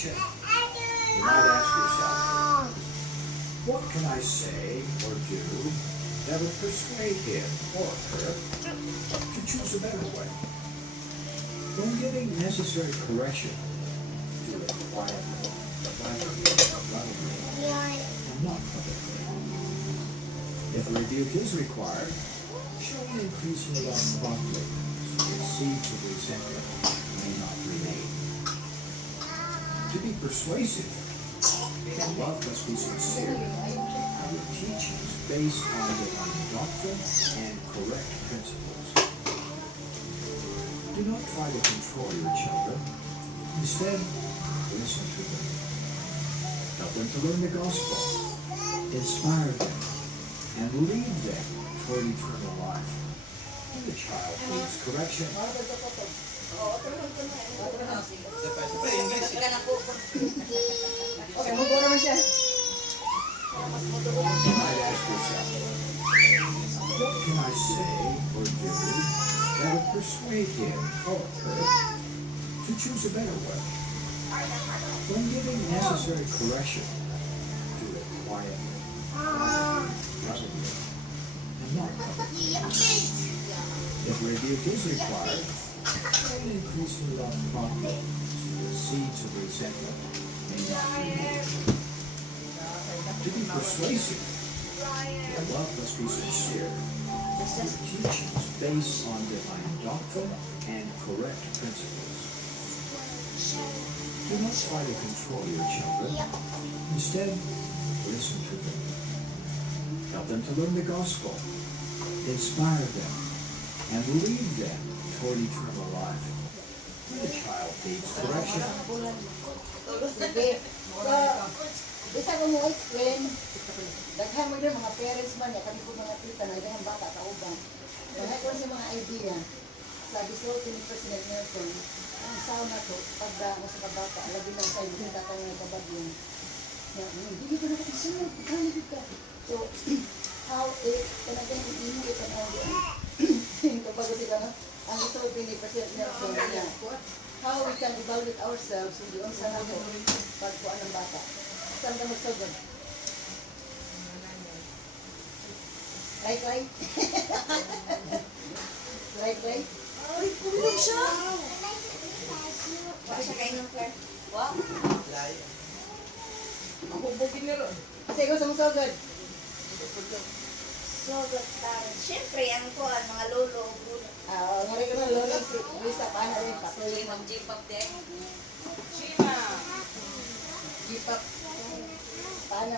You might ask yourself, what can I say or do that would persuade him or her to choose a better way? When giving necessary correction, do it quietly, privately, lovingly, and not publicly. If a rebuke is required, show an increasing love promptly, so the seeds of resentment may not remain. To be persuasive, love must be sincere, and your teachings based on divine doctrine and correct principles. Do not try to control your children. Instead, listen to them. Help them to learn the gospel. Inspire them, and lead them toward eternal life. When the child needs correction, Okay, move naman siya. you might ask yourself, what can I say or do that would persuade him or her to choose a better way? When giving necessary correction, do it quietly, lovingly, and not publicly. If rebuke is required, show an increasing love promptly, so the seeds of resentment may not remain. To be persuasive, your love must be sincere. Your teachings based on divine doctrine and correct principles. Do not try to control your children. Instead, listen to them. Help them to learn the gospel. Inspire them, and lead them toward eternal life. When a child needs correction, Sige. So, isa ko mo explain, daghan mo din mga parents man, kami po mga tita na daghan bata kauban. Daghan ko sa mga idea. Sabi so, ni President Nelson, ang sauna to, pagda mo sa kabata, labi lang sa'yo, hindi tatang ng kabagyan. Hindi ko na kapisunod, pagkaligid ka. So, how it, talagang hindi ka na kapag sila, ang gusto ko ni President Nelson niya, how we can evaluate ourselves hindi on sa nato pagkuhan ng bata. Saan ka magsagod? Right? Right? Ay, kulong siya! Baka siya kain ng Claire? Wow! Ang bubugin niya ron. Kasi ikaw sa magsagod. Sobrang taran. Siyempre, ang kuhan, mga lolo, Ngari ka na, Lola, Lisa, paano rin? Patuloy ng J-pop din. Chima! G-pop. Paano?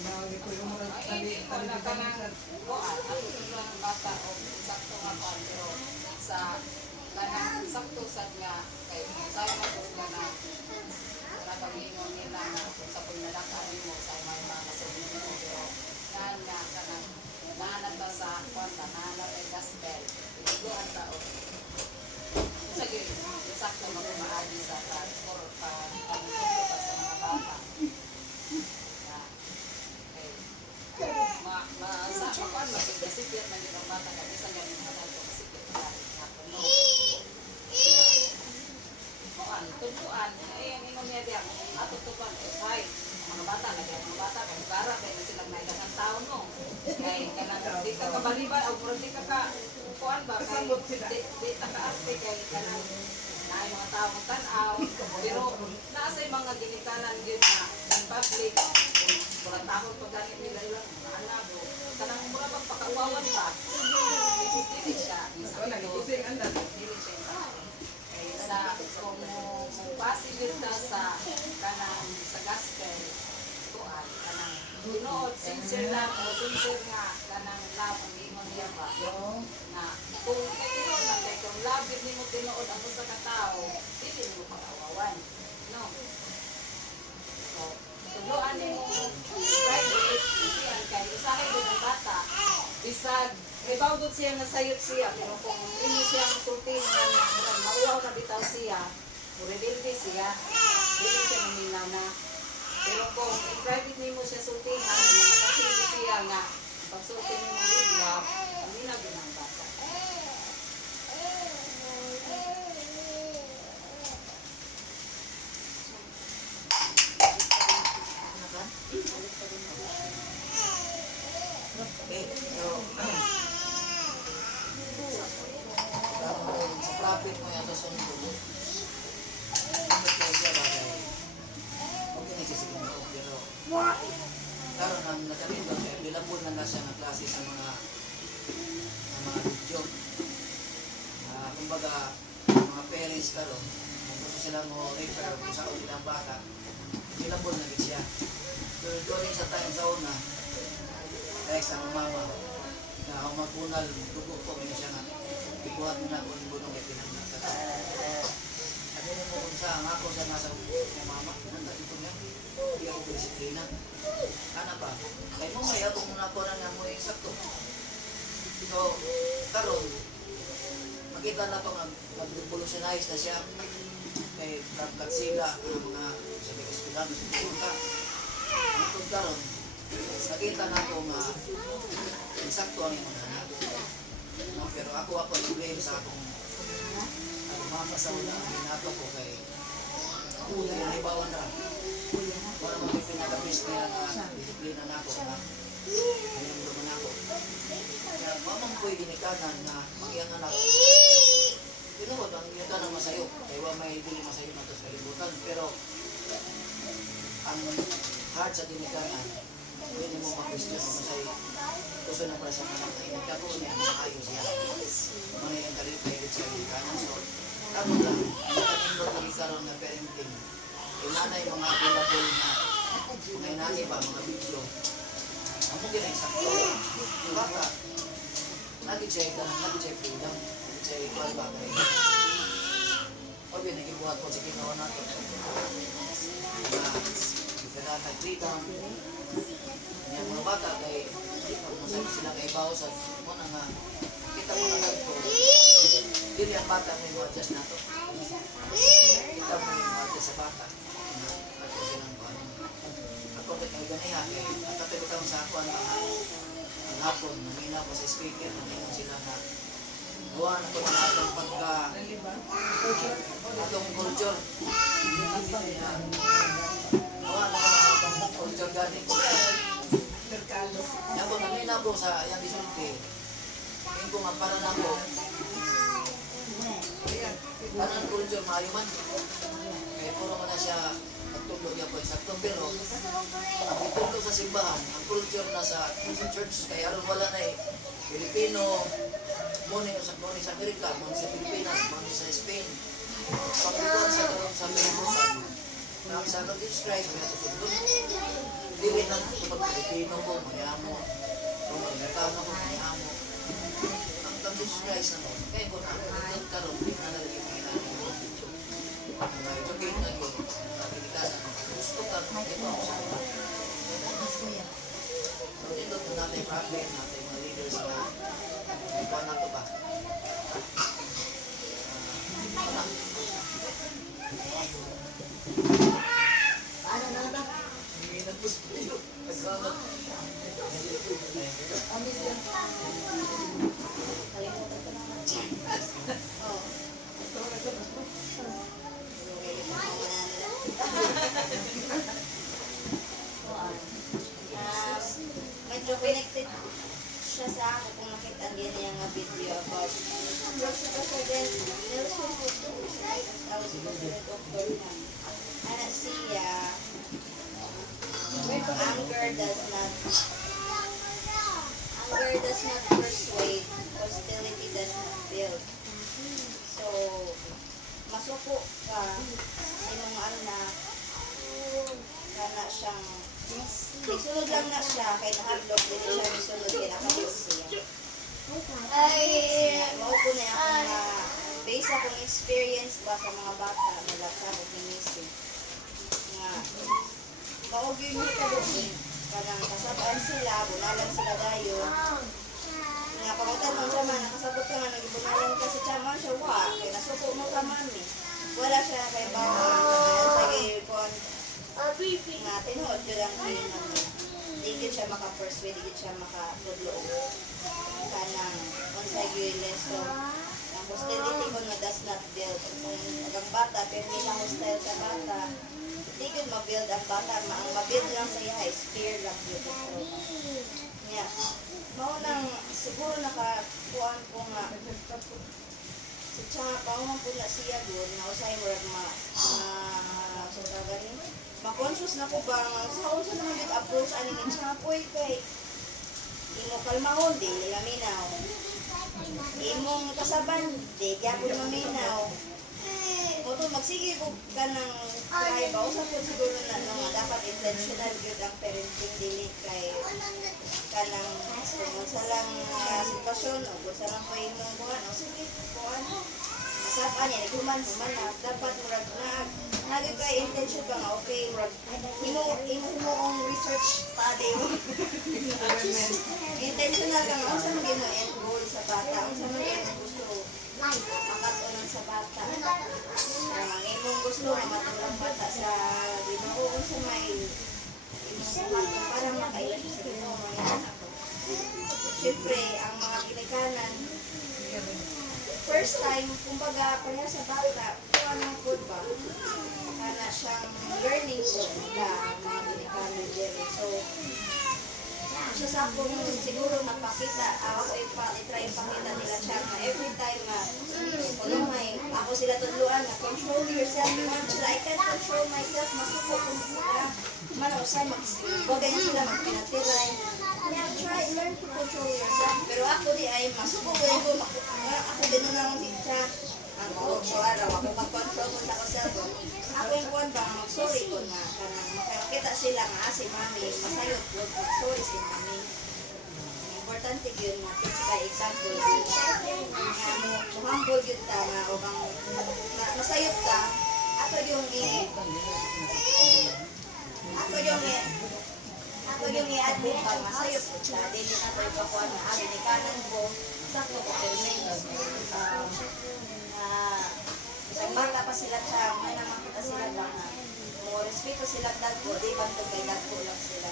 Tinawag ko yung mga Hindi ko na kanang kuan ako lang bata o sakto nga kuan pero sa kanang sakto sad nga kay sayo mo nga na para pag-ingon nila na sa paglalakad mo sa mga kasunod mo pero nga kanang nanata sa kuan nanata kay gospel iguan tao sa gyud sakto magmaagi sa or pagtuturo pa sa mga bata sa kapan magkasipit man yung bata kasi sa galing mga to kasipit na puno. Kuan, tutuan, ang ingon niya diya, atutupan fine. Mga bata kay gara kay sila may dagang tao no. Kay kanang di ka kabaliban o puro di ka kuan ba kay di ta ka arte kay kanang na mga tao tan-aw pero nasa mga ginikanan gyud na in public wala takot pag ganit nila lang mga anak kanang mura pagpakauwawan pa dili siya dili siya kaya sa kung pasilita sa kanang sa gospel tuan kanang tinuod sincere lang o sincere nga kanang love ang ingon niya ba na kung tinuod lang kay kung love yun mo tinuod ang usa ka tao dili mo pag-awawan no so tuluan nimo private iyan kay usahay gud ang bata bisag ibawgod siya nga sayop siya pero kung imo siya ang sulti nga mauwaw na bitaw siya rebelde siya dili siya maminaw na pero kung i-private nimo siya sultihan na makasili siya nga pagsulti nimo with love aminaw din ang bata sila mo refer kung sa ulit ang bata. Nilabon na gid siya. Pero during sa time sa una, kaya sa mama, na ako magpunal, dugo ko, may siya nga, ikuhat mo na kung bunong ay pinagnakat. Ano mo kung saan ako sa nasa mama, nanda ito niya, hindi ako disiplina. Ano ba? Kaya mo may ako muna ko na nga mo eksakto. So, karon makita na ito mag-revolutionize na siya. Kay from Katsila, ang mga sabi ko estudyante sa Pulka. Ang ito karon, nakita na ito nga eksakto ang mga anak. No, pero ako i-blame sa akong mama sa una ang binato ko kay naibawan na. Para mga pinagabis niya na disiplina na ako na ngayon naman ako. Kaya mamang ko'y ginikanan na makiyang anak. Pinuhod ang ginikanan masayo. Kaya may dili masayo na ito sa kalibutan. Pero ang heart sa ginikanan, hindi mo mag-question mo masayo. Gusto na para sa mga inikako niya, maayos siya. Mga yung kalit sa ginikanan. So, ako lang, nakatindot ang ikaroon na parenting. Yung nanay mga pinapol na mga nanay ba, mga video. Ang mungkin ay sakto. Yung bata, nag-check freedom. Nag-check ikuan ba kayo. O nagibuhat ko sa ginawa natin. Na ikanatag freedom. Yung mga bata kay masabi sila kay bawo sa mo na nga kita mo na nagpo. Dili ang bata may mo-adjust na to. Kita mo yung mo-adjust sa bata. Ako silang buwan. Ako kay ganiha kay katapilutaw sa ako ang hapon, namina ko sa speaker, namina sila na gawa na ko na atong pagka atong culture. Gawa na ko na atong culture gani ko. Ako namina ko sa yang disulti. Yung ko nga para na ko. Parang culture maayo man. Kaya puro mo na siya nagtulog yan po eksakto. Pero ang itulog sa simbahan, ang culture na sa church, kaya aron wala na Pilipino, muni sa Amerika, muni sa Pilipinas, muni sa Spain. Pagkuhan sa karoon sa Pilipinas, na ang sa Lord Jesus Christ, may kusundon. Dili na kapag Pilipino ko, mayamo. Kung Amerikano ko, mayamo. Ang Lord Jesus Christ naman, kaya ko na, ang karoon, hindi na nalagay mga natin ng video. Mga joking na yun, pinikasan, gusto ka, ito ako sa mga. So, dito po natin problem natin mga leaders na ikaw na ito ba? Wala. Paano na ito? Hindi na po sa iyo. Nagkalat. Amis yan. Kalimutan ko naman. Oo. Medyo connected siya sa ako kung nakita niya niya nga video about drugs president Nelson Cruz. I was president of Berlin. Ano siya, anger does not persuade, hostility does not build. So, masuko ka, sinong ano na, kana siyang, nagsunod lang na siya, kay nahadlok din siya, nagsunod kay nakalos siya. Maupo na akong based akong experience ba sa mga bata, nalaksa ko kinisi. Nga, maugin mo ka doon, kanang kasabaan sila, bunalan sila dayo. Nga, pagkatanong sa man, nakasabot ka nga, nagibunalan ka sa chaman siya, kaya nasuko mo ka mami. Wala siya kay bawang, kaya kung nga, tinuod ko lang kayo naman. Hindi siya maka-persuade, hindi siya maka-tudloob. Kanang, unsay yung lesson. Ang hostility ko na does not build. Kung ang bata, pero hindi lang hostile sa bata, hindi ko ma-build ang bata. Ang ma-build lang sa iya is fear lang yun. Yeah. Maunang, siguro nakakuhaan ko nga, sa tsaka, pauman po na siya doon, na usay mo so galing, ma-conscious na ko ba, sa unsa naman yung approach, ano yung chapoy kay, imo kalmahon, di maminaw. Imong kasaban, di gyapon maminaw. Mo kung magsige ko ka ng try ba, usap ko siguro na nga dapat intentional yun ang parenting dili kay kanang kung sa lang sitwasyon o kung sa lang po yung buwan o sige po masapan yan, human na dapat murag na naging kay intention ba nga okay murag imo ang research pa din intentional ka nga unsa man gyud mo end goal sa bata unsa man gyud mo gusto makatunan sa bata ang imong gusto matulang bata sa Ginoo unsa may imong para makailan sa Ginoo mga anak ko. Siyempre ang mga ginikanan first time kumbaga para sa bata kung anong food ba kana siyang learning po na mga ginikanan din so siya sa akong siguro napakita ako i-try ipakita nila siya na every time na kung may ako sila tudluan na control yourself man sila I can't control myself masuko kung sila man usay huwag ganyan sila magpinatiray try learn to control yourself pero ako di ay masuko ko ako din na lang siya ang so araw ako mag-control ko sa self ako yung kuwan ba mag-sorry ko na kanang makakita sila nga si mami masayot ko mag-sorry si mami importante yun nga teach by example nga mo humble yun ta nga o bang masayot ka ako yung i-admit pa masayot ko siya dili na ko ipakuha na amin ikanan ko sakto ko permit isang bata pa sila siya may naman kita sila lang na mo respeto sila dagko di bantog kay dagko lang sila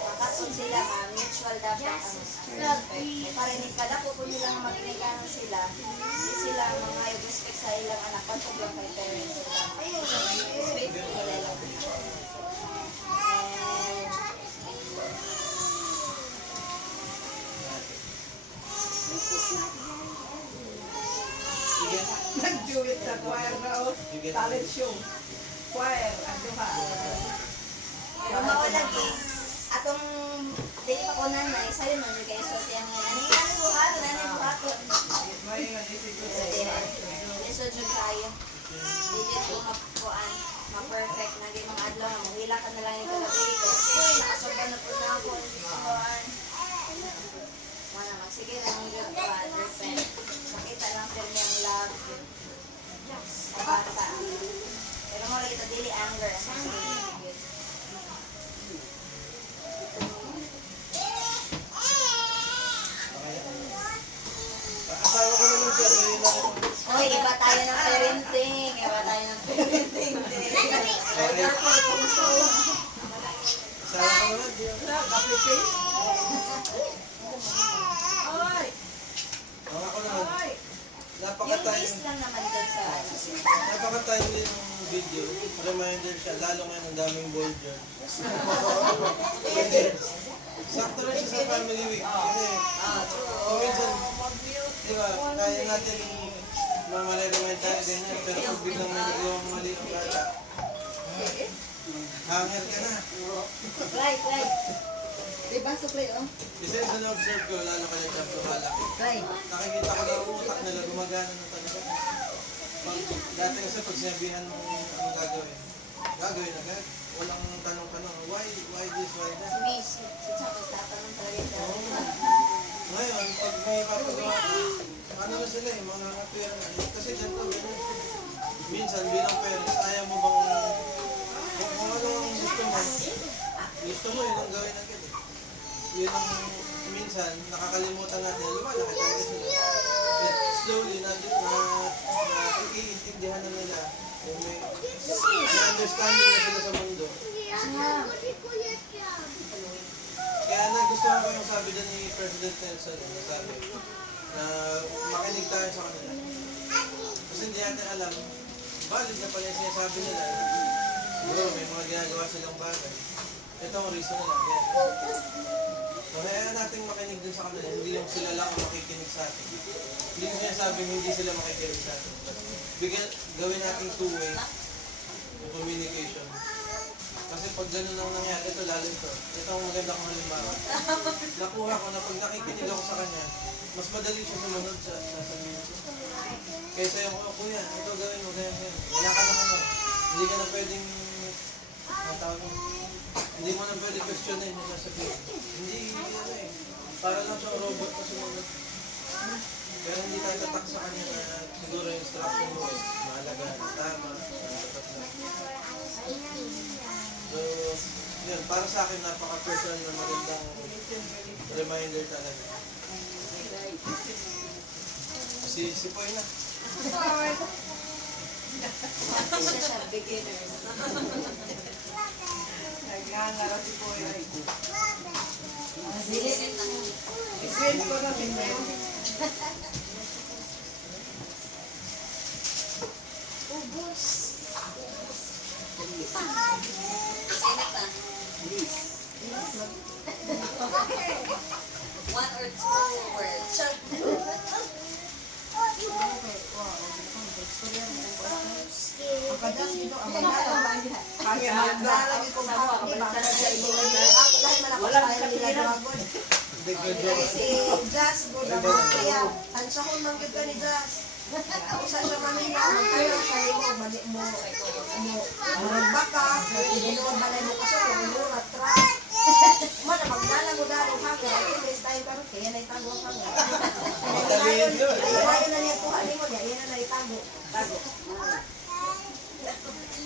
makasun sila nga mutual dapat ang respect parinig ka dako po nila nga maginikanan sila di sila mga respect sa ilang anak pantog lang kay parents sila respect ko nila lang Nag-duet sa choir na o. Talent show. Choir. Ano ba? pero mawalagi atong dili pa ko nanay sayo man yung kayo sorti ang nanay buhat May nga di siguro. so jud kayo dili ko mapuan ma-perfect na di mga adlaw mo hila ka na lang yung kalabi ko uy nakasoba na po na ako kuan mana magsige lang yung repent makita lang po yung love sa bata pero mo lagi ito dili anger ang sige Asawa ko naman siya, so yun ako. Oy, iba tayo ng parenting. Iba tayo ng parenting. Asawa ko naman, di ako. Copy paste. Ay! Ako naman, Ay! Yung base lang naman doon sa napaka-timely yung video. Reminder siya, lalo ngayon ang daming board yun. Sakto rin siya sa family week. Kasi, minsan, di ba, kaya natin mamareremind tayo ganyan. Pero pag biglang may nagawang mali ang bata, hanger ka na. Right. Diba, supply, oh? Kasi sa na-observe ko, lalo kaya siya tumalak. Right. Nakikita ko na ang utak nila gumagana na talaga. Dati kasi pag sinabihan mo ang gagawin agad. Walang tanong-tanong, why this, why that? miss. Sa pagtatanong talaga ito. Ngayon, pag may papagawa ka, ano na sila eh, mga nakatwira na. Kasi ganito, minsan bilang parents, ayaw mo bang, kung ano ang gusto mo yun ang gawin agad eh. Yun ang minsan, nakakalimutan natin, lumalaki talaga sila. But slowly, iintindihan na nila, may understanding na sila sa mundo. Kaya nagustuhan ko yung sabi din ni President Nelson na sabi na makinig tayo sa kanila. Kasi hindi natin alam, valid na pala yung sinasabi nila. Siguro may mga ginagawa silang bagay. Ito ang reason nila. So kaya natin makinig din sa kanila, hindi yung sila lang ang makikinig sa atin. Hindi ko sinasabing hindi sila makikinig sa atin. Gawin natin two-way yung communication. Kasi pag gano'n ang nangyari, ito lalim to. Ito ang maganda kong halimbawa. Nakuha ko na pag nakikinig ako sa kanya, mas madali siya sumunod sa sasabihin ko. Kaysa yung, oh, kuya, ito gawin mo, ganyan. Wala ka naman, hindi ka na pwedeng, tawag mo, hindi mo na pwedeng questionin yung sasabihin. Hindi, ano eh. Para lang siyang robot na sumunod. Pero hindi tayo tatak sa kanya na siguro yung instruction mo is mahalaga na tama, tapat na. So, yun, para sa akin napaka-personal na magandang reminder talaga. Si Poy na. Siya siya, beginners. Nagngangara si Poy. Dili. I-send ko na minyo. One or two words. Ang kadas dito, ang magdala. Kaya Magdala dito ang pangki. Baka sa ibulan na. Lahat malakas tayo nila dragon. Hindi, good Kaya job. si Jazz, good naman kaya. Ansahon man gyud ka ni Jazz. Usa siya Manila, magtayo siya mo, balik mo. Magbaka, tinuod balay mo kaso, inurat tra. Mana magdala mo dalo hanga, ilis tayo karon kaya na itago ang hanga. Mataliin yun. Ayaw na niya tuhan mo niya, iyan na itago. Tago.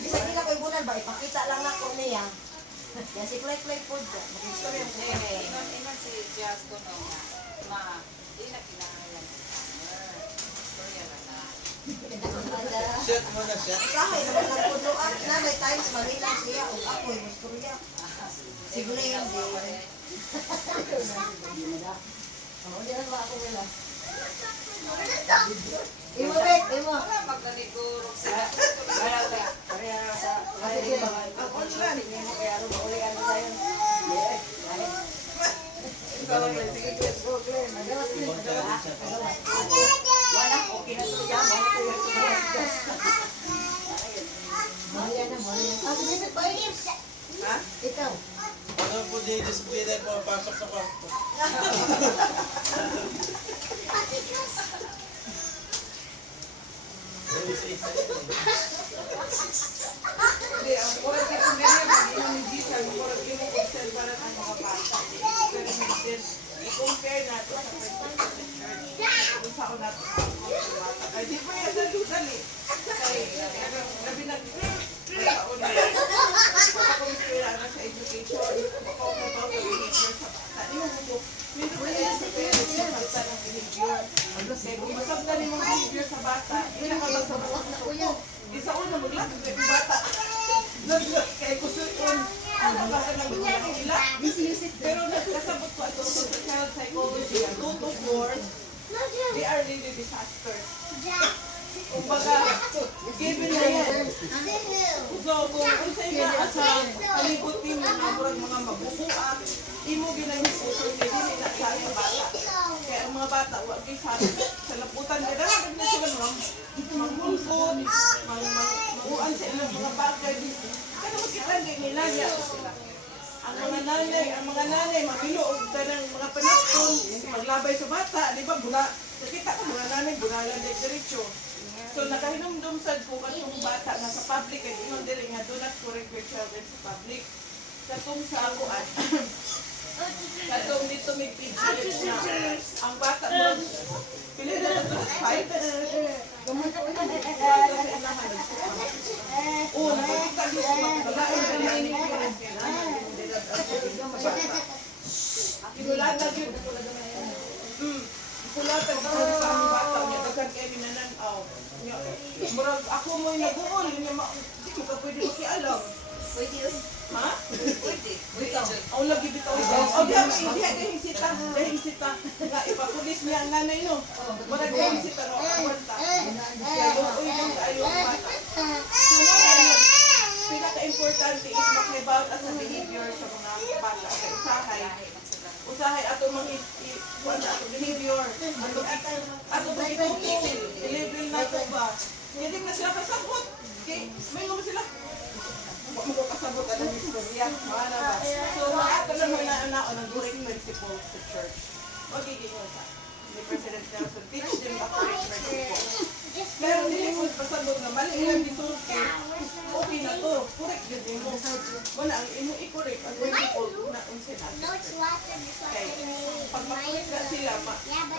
Bisa nila ko'y bulan ba, ipakita lang ako niya. Yan si Clay po dyan. Mag-istorya mo. Ingon si Jazz ko no nga, di na kinahanglan ng summer. Storya lang na. Shit mo na siya. Sahay naman ng punuan na may times manilang siya o ako'y istorya. Si Glenn din. Oo, di na ba ako wala? Imo, Bek, imo. Wala maglanigurog sila. Pareha sa ang online. kaya rin maulian tayo. Ikaw lang rin. Sige, let's go, Glenn. Magawas din. Magawas din. Wala, okay na ito yan. Mahal na, mahal yan. Ah, sige, pa Ha? ikaw. Ano po di-discipline mo pasok sa kwarto? Very safe na yun eh. Hindi, ang kurang dito ganyan, pag ni Gisa, ang kurang dito observaran ang mga bata. Pero minsan, i-compare natin sa perspective ng church. Kung saan natin ang mga bata. Ay, di pa yan dali. Kaya, nabi nag-taon na yan. Pagkakumpira na sa education, pagkakumpira sa behavior sa bata. Di mo mo, minsan pa yan sa parents yung salta ng behavior. Kaya kung masabda ni mong behavior sa bata, pinakamasabot na uyo. Isa una maglakad kay bata. Kaya kusuon ang bata ng gulang nila. Pero nagkasabot ko ito sa child psychology, ang total wars, they are really disasters. Kumbaga, given na yan. So, kung unsay nga asa palibot mo ng mga mabubuak, imo ginang puso kay dili na sa ang bata. Kaya ang mga bata, wag kay sa laputan nila, na sila mangulkot, manguan sa ilang mga bagay. Kaya makita nila niya sila. Ang mga nanay, mabiloog ng mga panakton, maglabay sa bata, di ba, nakita ko mga nanay, bunalan din diretso. So, nakahinumdum sad ko katong bata nga sa public, at inon dili nga, do not correct your children sa public. Katong sa ako at, katong dito may PGH na, ang bata mo, pili na ito na 5. Gumanda ko na sa inahan. Oo, nakikita dito, makakalain ka na ini ko na Inulatag yun. Inulatag yun sa aming bata. Daghan kayo minananaw. Murag ako mo'y nag-uol. Hindi mo ka pwede makialam. Pwede yun. Ha? Pwede. Bitaw. Ang lagi bitaw. O diya, dahing sita. Dahing sita. Nga, ipapulis niya ang nanay no. Murag dahing sita no. Akwanta. Kaya yung ayong bata. So, mga pinaka-importante is makibawat as a behavior sa mga bata. Sa usahay ato mga ato behavior ato pagitutong i-level na ito ba hindi na sila kasabot okay may nga sila mo kasabot ang istorya maana ba so mga ato lang mga naon ang correct principles sa church magiging sa ni President Nelson teach them the correct principles Pero hindi mo pasabog nga mali ilang gisulti. Okay na to. Correct yun mo. Wala ang imo i-correct ang principle na unsa natin. Kay pag makorek na sila,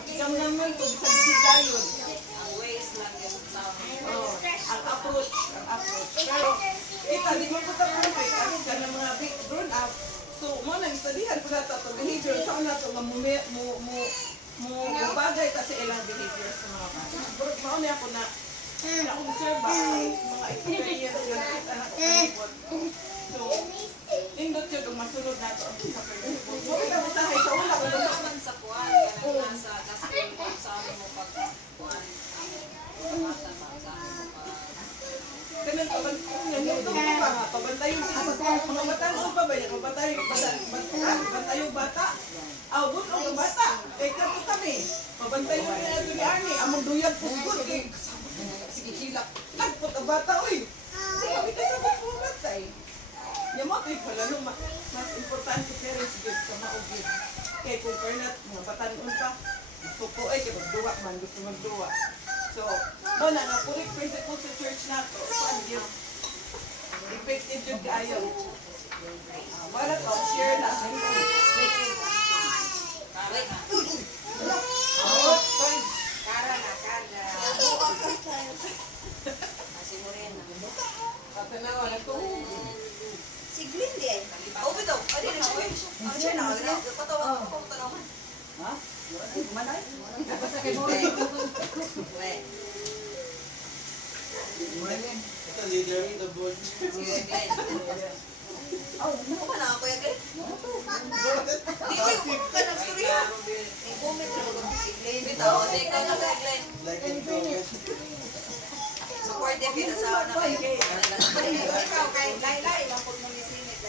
isang naman to sa bigayon. Ang ways lang yung sa Oh, ang approach. Pero kita di mo puta perfect kasi ka ng mga big grown up. So mo nang studyhan ko nato to behavior sa nato nga mo bagay kasi ilang behavior sa mga bata. Pero mao ni ako na observe ba mga experience nga nakita na ko palibot. So nindot yun kung masunod nato ang sa principle. So kita mo tahay sa una ko naman sa kuwan, kanang nasa gospel kung saan mo pag kuwan ang bata ba sa mo pag ganun pabantayon sa mga bataon pa ba yan? Bantayong bata. But o ng bata. Kaya kato kami. Pabantayon niya nato ni Arnie. Among duyag pugod. Kaya kasama niya. Sige, hilak. Nagpot ang bata, oy. Hindi kami kasama po ang bata eh. Yung mga ito'y pala, mas importante parents good sa maugid. Kaya kung pernat, mga bataon pa, gusto ay kaya magduwa man, gusto magduwa. So, na nga, purik principle sa church na to, saan yun? Effective yun kaayo. Wala to, share na. wait na. Kara na, kara. Kasi mo rin. Patanawa na to. Si Glenn din. Oh, bitaw. Ano na siya? Ano siya na? Patawa ko tanawan. Ha? Manay? Wait. Ito, leader in the board. Sige, Glenn. Oh, ano ka na ako yan, Glenn? Hindi ko ka nagstorya. May comment na ako si Glenn. Bitaw, take out na kay Glenn. Like and comment. Supportive yun sa na kayo. Ikaw, kay Lailay, lang po mo ni Sinig.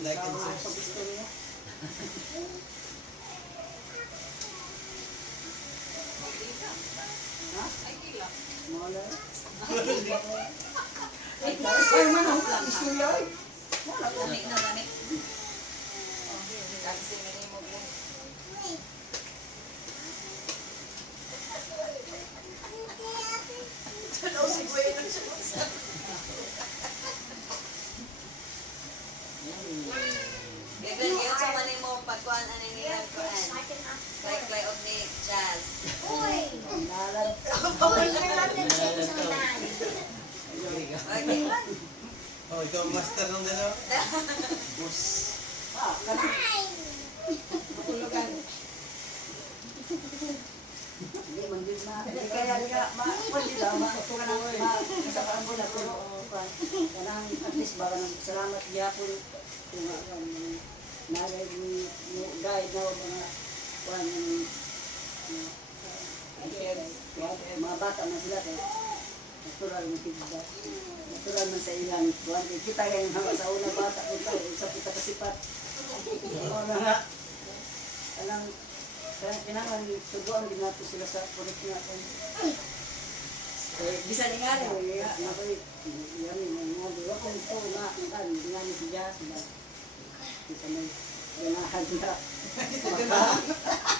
Like and subscribe. Ay, kila. Ay, manong istorya ay. Lamig na, lamig. Kasi nga mo Glenn. Tanaw si Gwen ang siya. Glenn, yun sa manin mo pagkuhan ano niya kuhan. Like of ni Jazz. Nalan. Okay, man. Oh, ikaw ang master ng dalawa? Ah, kanang. Matulugan. Hindi man din hindi kaya nga pwede lang matutukan ng kasapaan mo na pero kanang at least ba nang salamat gyapon kung nalay ni guide na mga kuan mga bata na sila kaya natural mo tigda natural man sa ilang kuan kita yung mga sa una bata unta sa kita kasipat o na nga kanang kailangan tuguan din natin sila sa correct natin. Bisa nga rin, nakoy, yan yung mga diwa kung ito na, hindi nga ni siya, kita na ganahan na,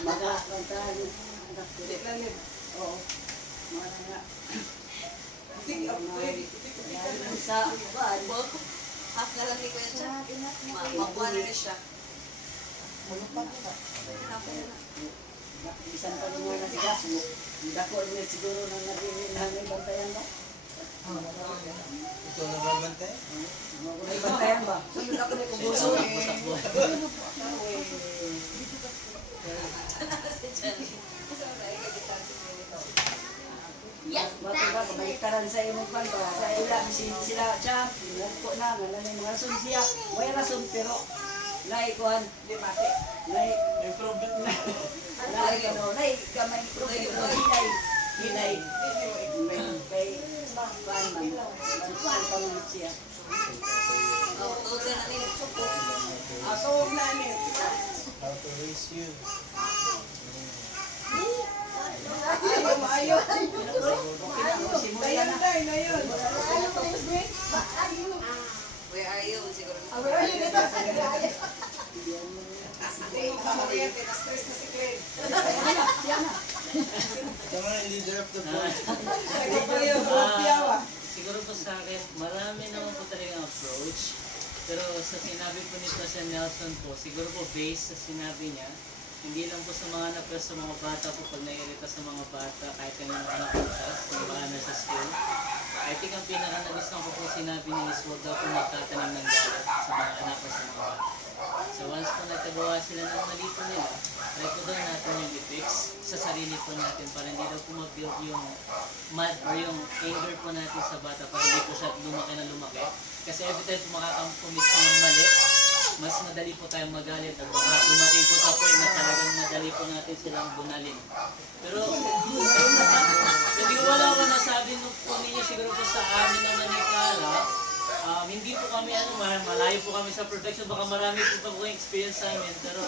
magakantahan, anak ko. Oo, mga nga. Sa, Half na lang ni Kuya Chad. Makuha na rin siya. bisan pa rin nga na siya, dako rin siguro na narinig na may bantayan ba? Ikaw na babantay? May bantayan ba? Sunod ako na kung gusto. Bato ba, kabaliktaran sa imong pan ba? Sa ilang sila champ, ko na, nga na mga rason siya. May rason pero naikuhan, di mati. May problem na. Nay gamay problema, hinay. Kay pan man pa man siya. Oh, tuod na ni suko. Aso na ni. How to raise you. Ayaw. Okay na, simula na. Dayon. Where are you? Siguro. Stress na si Glenn. Siya na. sa sinabi po nito sa Nelson po, siguro po based sa sinabi niya, hindi lang po sa mga anak pero sa mga bata po pag naiirita sa mga bata kahit kanyang anak po siya, kung baka nasa school. I think ang pinaka-nagustuhan ko po sinabi niya is huwag daw po magtatanim ng galit sa mga anak o sa mga bata. So once po nagkagawa sila ng mali po nila, try po daw natin yung i-fix sa sarili po natin para hindi daw po mag-build yung mad or yung anger po natin sa bata para hindi po siya lumaki na lumaki. Kasi every time po makakakumit po ng mali, mas madali po tayong magalit at baka dumating po sa point na talagang madali po natin silang bunalin. Pero hindi ko wala ko nasabi nung po ninyo siguro po sa amin naman ni Carla, hindi po kami malayo po kami sa perfection, baka marami po pa po yung experience sa amin, pero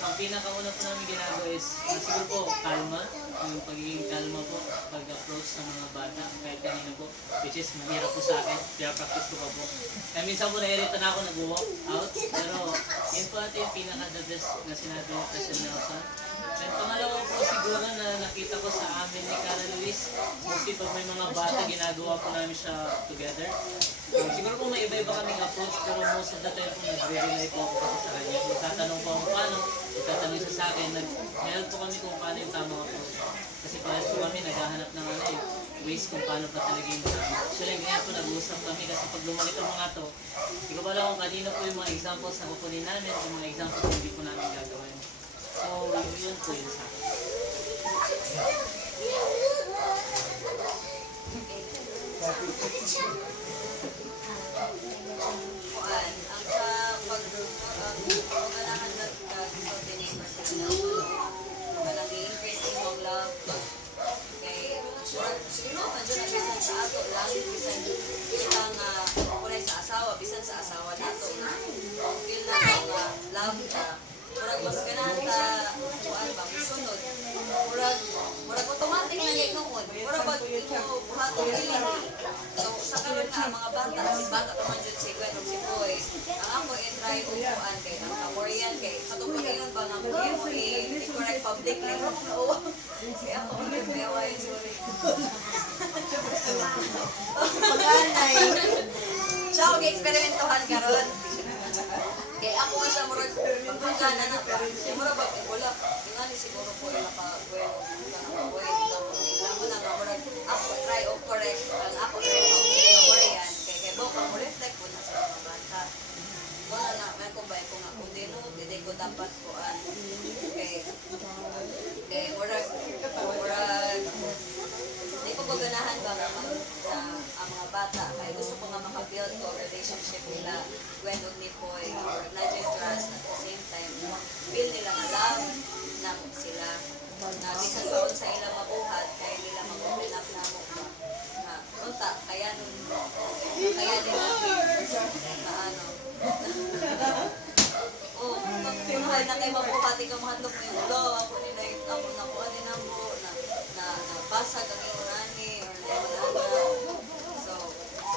ang pinakauna po namin ginagawa is siguro po kalma, yung pagiging kalma po, pag-approach sa mga bata, kahit kanina po, which is mahirap po sa akin, kaya practice ko pa po. Kaya minsan po nairita na ako, nag-walk out, pero yun po natin yung pinaka-the best na sinabi ni President Nelson. And pangalawa po siguro na nakita ko sa amin ni Cara Luis, mostly pag may mga bata, ginagawa po namin siya together. Siguro po may iba-iba kaming approach, pero most of the time po nag-rely po ako sa kanya. Nagtatanong po ako paano, nagtatanong siya sa akin, nag-help po kami kung paano yung tamang approach. Kasi parehas po kami naghahanap ng ways kung paano pa talaga yung tama. Actually, ganyan po nag-uusap kami kasi pag lumaki ang mga to, hindi ko pala kung kanino po yung mga examples na kukunin namin, yung mga examples na hindi po namin gagawin. So, yun po yun sa akin. Kuan, ang sa pag-uganahan na sa tinipper sa kanang i-increase imong love. Okay, siguro man dyan ang bisan sa ato, lagi bisan kita nga kulay sa asawa, bisan sa asawa nato. Feel na nga love ka. Murag mas ganahan ta, kuan ba, musunod. Murag automatic na yung noon. Murag ba ito, buhatong feeling. So, sa karon nga, mga bata, si bata naman dyan si Gwen o si Boy, ang ako i-try upuan kay, ang Kamorian kay, katong pag-ingon ba nga, if i-correct publicly, oo. Kaya ako, kaya wayan, sorry. Pag-anay. Siya ako gi-experimentohan karon. Kaya ako nga siya murag pagkana na pero murag wala yung ani siguro po ila pa well mo na nga murag ako try o correct ang ako try ko Korean kay bo pa mo reflect po na sa mga bata wala na man ko ba ko nga kung dino dili ko dapat ko an kay murag di ko ganahan ba nga ang mga bata kay gusto ko nga maka-build ko relationship nila when on ni boy or not just trust at the same time feel nila nga love na sila na bisan pa sa ilang mabuhat kay nila mag-open up na mo na unta kaya nila na ano oh pagpunuhan na kay mabuhati ka mahadlok mo yung ulo ako nila ako na kuha din mo na basag ang iyong nani or na so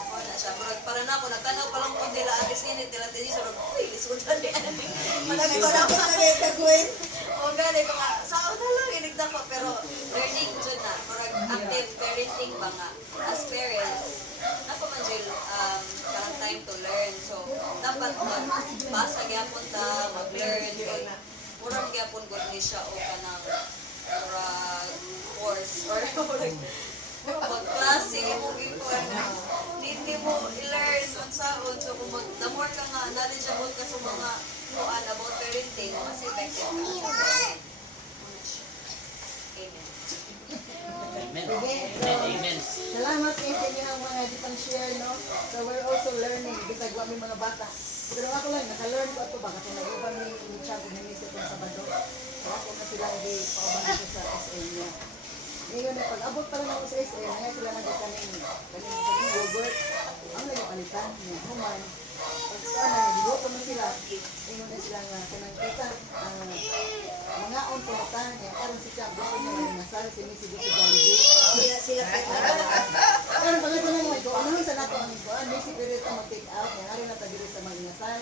wala siya para na ako nagtanaw pa lang kung nila alis nila tini so uy lisudan di ani malaki ko na ako na gawin o gani ko nga sa una lang inigda ko pero learning dyan na murag active parenting ba nga as parents napaman dyan karang time to learn so dapat magbasa gyapon ta mag-learn kay murag gyapon good ni siya o kanang murag course or murag mag-klase mo ikuan hindi mo i-learn on saon so kung the more ka nga knowledgeable ka sa mga kuan about parenting mas effective ka sa parent. Amen. Amen. Salamat kayo sa inyo ang mga ditang share, no? So we're also learning, bisag wa may mga bata. Pero ako lang, naka-learn ko ito ba? Kasi nag-iba ni Chad kung hinisip ng Sabado. So ako na sila hindi pauban ko sa SA niya. Ngayon, pag-abot pa lang ako sa SA, ngayon sila nagkakaning yogurt. Ang nagpalitan niya, human. Pag sana, digoto na sila, ingon na sila nga, kanang kita, mga pumuntahan niya, parang si Chad, gusto niya malinasal, sinisigo si Jollibee. Sila Pero pag ito na mo, ano sa nato ang ikuan, may si Pirita mag-take out, nga rin natagiri sa malinasal.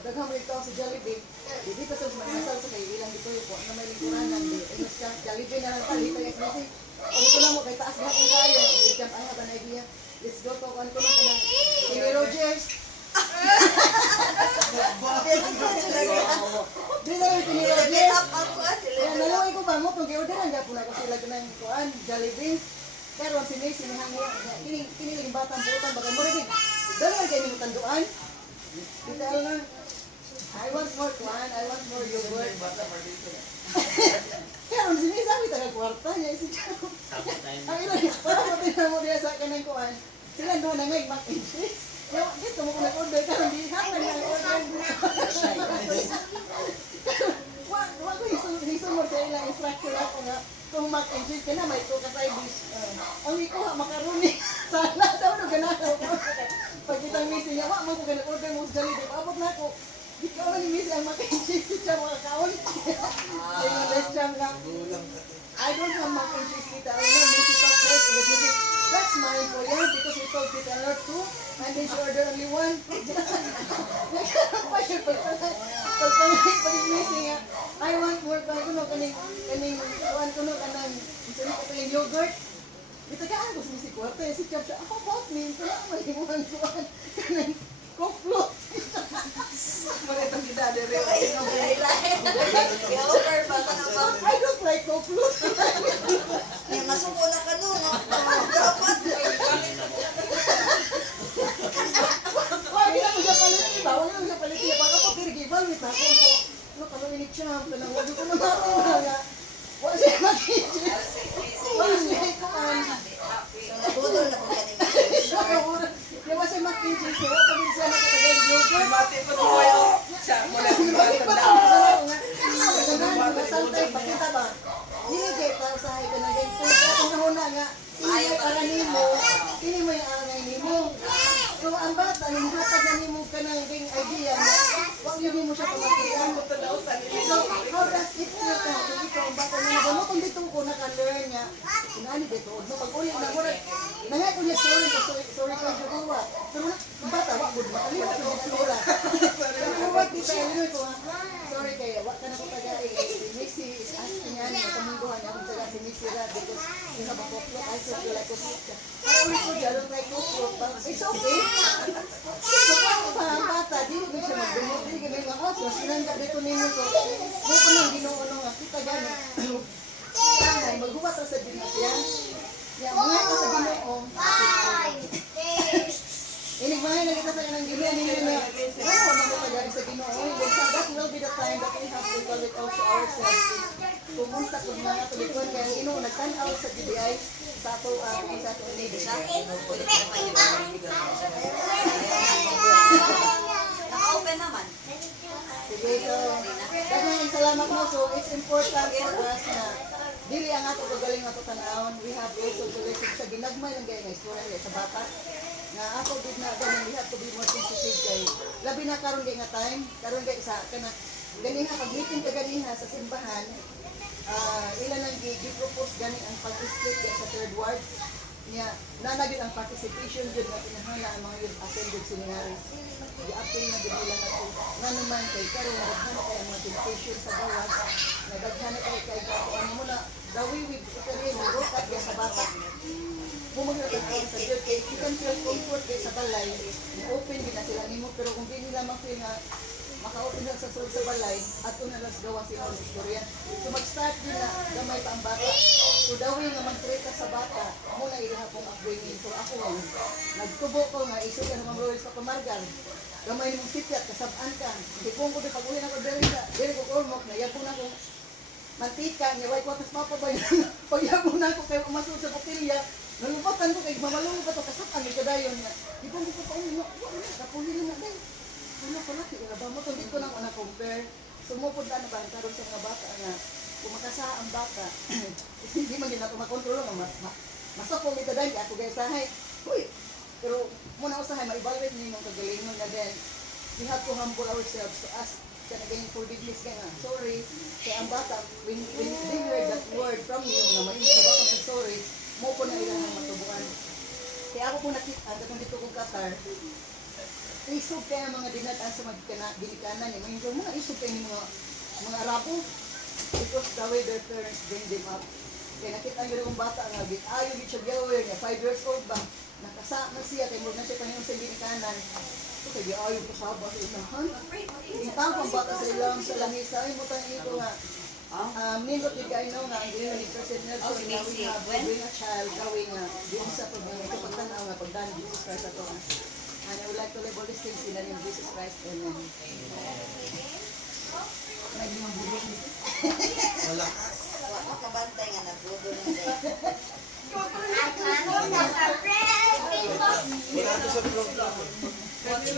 Daghang mo ito si Jollibee, hindi pa sa malinasal sa kayo, ilang dito yung po, na may lingkuranan, ingon siya, Jollibee na lang pa, dito yung easy. Pag ito na mo, kay taas lahat ng kayo, hindi jump, ay ba na idea, let's go to, ano ko na, Timmy Rogers. may sinihango, kini lang batang butan, baka mo rin, dalawa kayo ng tanduan. Kita na, I want more kwan, I want more yogurt. Kaya kung sinisabi taga kwarta niya, isi Charo. Ang ilan, para mo tinan mo diya sa kanang kuan, sila doon na ngay mac and cheese. Yung, dito mo kung nag-order ka, hindi hapan na order mo. Wag ko hisumor sa ilang instruction ako nga, kung mac and cheese ka na, may ito ka side dish. Ang ikuha, macaroni. Sana, daw no, ganahan ko. Pag kitang misi niya, wag mo ko nag-order mo sa Jollibee. Paabot na ako. Di ka man ni misi ang mac and cheese, siya mga kaon. Kaya nga, let's jam nga. I don't have mac and cheese kita. I know, misi top first, and misi, that's mine for you, because we told kita not two, and then she ordered only one. Pagpangay pa rin misi nga, I want more pa kuno kaning kuan kuno kanang sino ko yung yogurt. Ito ka ako sa misi kwarta si Chap siya. Ako about me, kaya man iwan kuan kanang koklo. Mara tong kita dere. I-offer ba ka na ba? I don't like koklo. May masuko na ka nun. Dapat. Wag na mo sa paliti ba? Wag na mo sa paliti. Baka po tirigibal mit ako. No kalo ini Chap na wag ko na nga. Wag siya makikita. Wag siya kuan. So, nabudol na po kanina. Di ba siya makinjil siya? Wag kami siya nakatagal yogurt. Mati ko to kayo. Siya mo na yung Bakit ba bata. tayo santay pakita ba? Dili kay para sa hay kana gay kung panahon na nga ini para nimo, ini mo yung angay nimo. So ang bata ning hatag na nimo kanang gay idea na wag yun mo siya pamakian. So how does it feel ka kung ikaw ang bata na mo kung dito ko naka-learn nga inani dito no pag-uli na mo nangay ko niya sorry ka juwa. Pero ang bata wag gud makalimutan ko sa sura. Pero wag kita ano ko sorry kay wag ka na ko taga si Mixi is asking niya na kamunduhan niya kung taga si Mixi ra because you have a cockroach I said you like cockroach I always told you I don't like cockroach but it's okay so pa ang bata dili ko siya magdumot dili kami mga atras sinanda dito ninyo so mo ko nang Ginoo no nga kita gani ay maghubat ra sa Ginoo ya mga ka sa Ginoo Inigmahin na kita sa kanang Ginoo ninyo na ano man ko taga sa Ginoo that will be the time that we have to evaluate also ourselves pumunta kung mga tulikon kaya ang Ginoo nagtan-aw sa GBI sa ato sa ato ni sa Naka-open naman. sige so daghang salamat mo so it's important for us na dili ang ato kagaling ato tan-awon we have also to listen sa ginagmay lang gaya nga istorya sa bata nga ako gid na ganin we have to be more sensitive kay labi na karon kay nga time karon kay sa kana ganiha pag meeting ka ganiha sa simbahan ilan ang gi-propose gani ang participate kay sa third ward niya nanagid ang participation jud nga pinahala ang mga youth attended seminaries gi-appeal na gid nila nato nga naman kay karon daghan kay ang mga temptation sa gawas na daghan kay ano mo na dawi with ikarin rokat ya sa bata bumagratag sa Diyos kay you can feel comfort kay sa balay open din na sila nimo pero kung di nila ma-feel nga maka-open na sa sulod sa balay at unalas gawa sila ang istorya so mag-start din na gamay pa ang bata so dawi nga mag-treta sa bata muna ilahapong upbringing so ako nagtubo ko nga iso ka naman Royals sa pamargan gamay mong sipyat kasabaan ka hindi kung ko di pag-uwi na ko dili ko kurmok na yabo na kong mantika niya way ko atas mapabay pagyabo na ko kay umasod sa kapilya nalupatan ko kay mamalungo pa to kasapang ni kadayon nga di ko pa uno kapuli na dai ano pala kaya ba mo tundit ko nang ana compare sumupod na ba karon sa mga bata nga kung makasa ang bata hindi man din nato makontrol nga masapong ito dahil ako gaya sahay uy pero muna usahay ma-evaluate niyo yung kagalingon na din we have to humble ourselves to ask kana ganyan forgiveness ka nga sorry kaya ang bata when they heard that word from you nga may ka ba ka sorry mo po na ilang matubuan kaya ako po nakita katong dito kong Qatar isog kaya mga dinataan sa dinikanan niya may mga isog kaya mga Arabo because the way their parents bring them up kaya nakita nyo rin kong bata nga ayaw git siya gawer niya 5 years old ba nakasa na siya kaya mo na siya kanina sa dinikanan so kaya ayaw pasaba sa inahan yung tampang bata sa ilang sa langisa ay mo tayo ito nga Nindot yung kayo nga, ang gawin ni President Nelson, Oh, si gawin Macy. nga, bring a child, gawin nga, din sa problema, ito pagtanaw nga, pagdaan, Jesus Christ ato nga. And I would like to live all these things in the name of Jesus Christ, amen. Wala. Wala kabantay nga nagbudo ng day. Wala ito sa program. Pwede.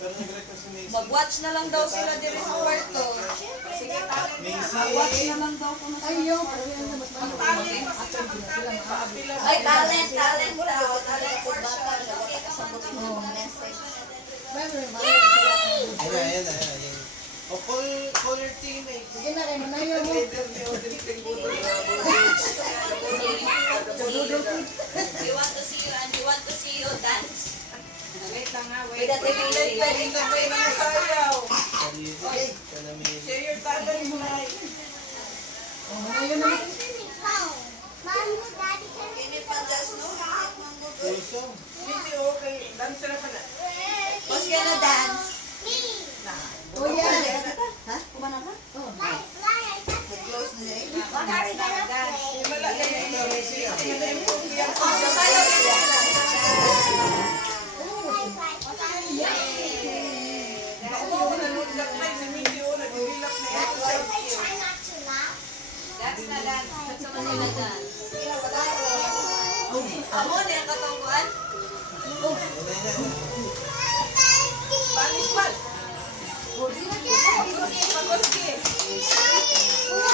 Pero nag-request si Macy. Mag-watch na lang daw sila dito sa kwarto. Sige, mag-watch na lang daw kung nasa. Ayaw, parang yan na mas Talent pa sila, mag-talent pa. Ay, talent mo daw. Talent po bata. Wala kasabot ng mga message. Ayan. O, call your teammates. Sige na, kayo manayo mo. We want to see you and we want to see you dance. Wait lang nga, With wait. the TV. Sabay na sayaw. Kalili. Kalamili. Share your talent mo na. Manayo na. Init pa dance, no? Init mang gusto. Puso. Hindi, okay. Dancer pa na. Who's gonna dance? Oh, yeah. Ha? Kumana ka? Oh. Close na eh. Wala ka na. Sayaw sila. Ako na nung lakay si Missy o nagdilap na yan. Dance na dance. Sa Manila dance. Amo niya katungkuan? Spanish man. Pagoski. Loud.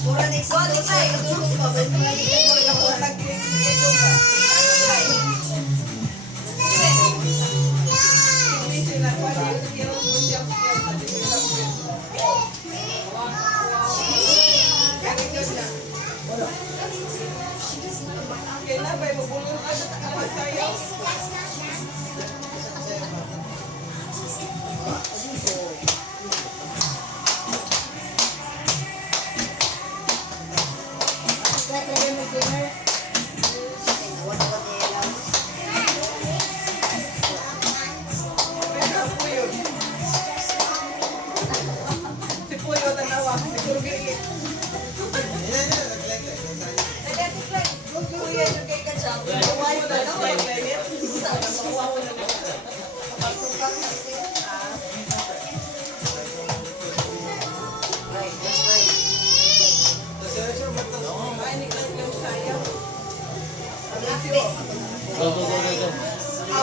Pura na Spotify. Kailan ba mabulong ka sa sayaw? Si Puyo tanawa, siguro gili. Kuya, yung kay Kachang. Wife na no?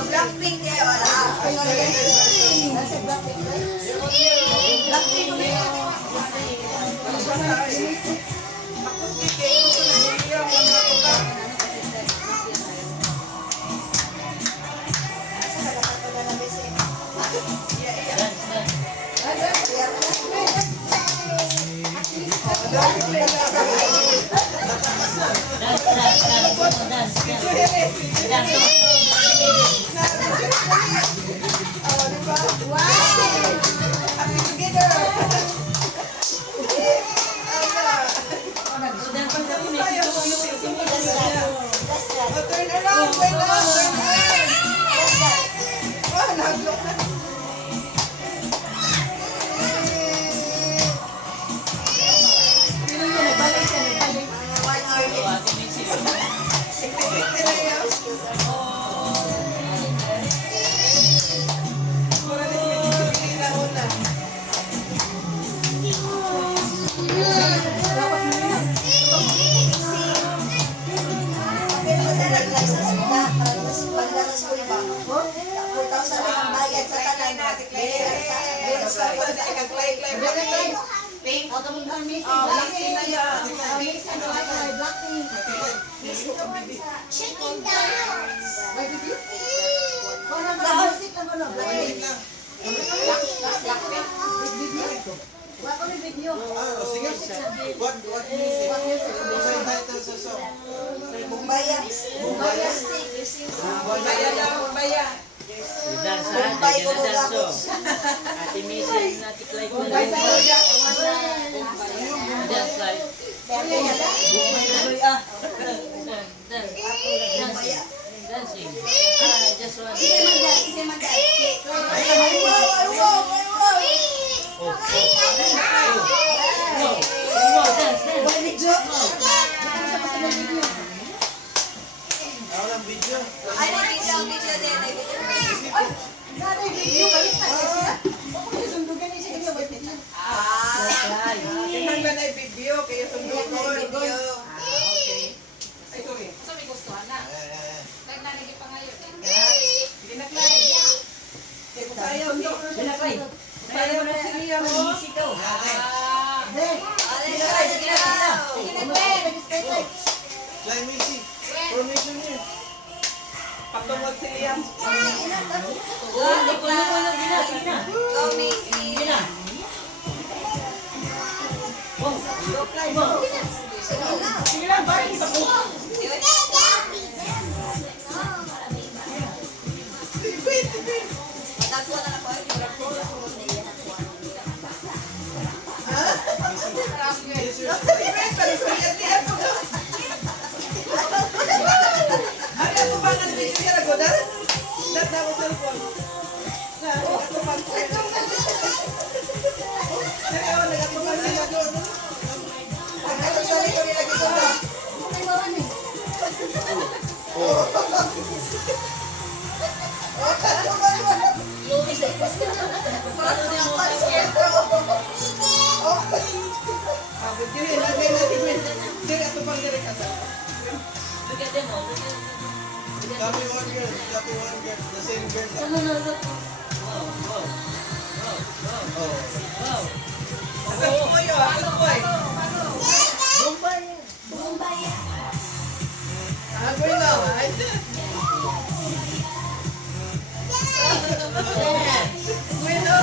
Blackpink niya wala. Nasa Blackpink ba? Blackpink niya. Turn around, turn around. Oh, naglok na. Mura na si na una. Blackpink na yan. Sige. What music? Ano sa title sa song? Bumbaya. Bumbaya. Baya daw, baya. Dance ha, lagyan na dance oh. Ate Missy, natiklay ko na. Dance like. Dance. dancing. I just want to Isa magdal, isa magdal. Wow, dance, dance. Wala video. Isa pa sa video. Ako lang video. Ay, video din. Nanay video, baliktad siya siya. Kung sundugan niya siya kanya, baliktad. Tingnan ba na i-video kaya sundo ko. Video. Okay. Ay, sorry. So may gustuhan na. Ayan. Naglalagay pa ngayon eh. Hindi na klay. Kaya kung sayaw, hindi. Sayaw na si Liam. Ah, Dek. Sige na. Fly Missy. Formation niya. Patungod si Liam. Go, Macy. Sige lang, balik sa po. Matagpuan na ako. Ano yung tubangan ni Liam? Ragoda? Dat na ako cellphone. Nagatuban ko. Nagatuban sila doon. Abot yun. Lagay natin yun. Sige, atubang diri ka sa. Look at them, oh. Look at them. Copy one girl. Copy one girl. The same girl. Wow, wow. Wow, wow, Oh. wow. Asa po yun? Asa po yun? Ako yun lang. Ay. Bueno,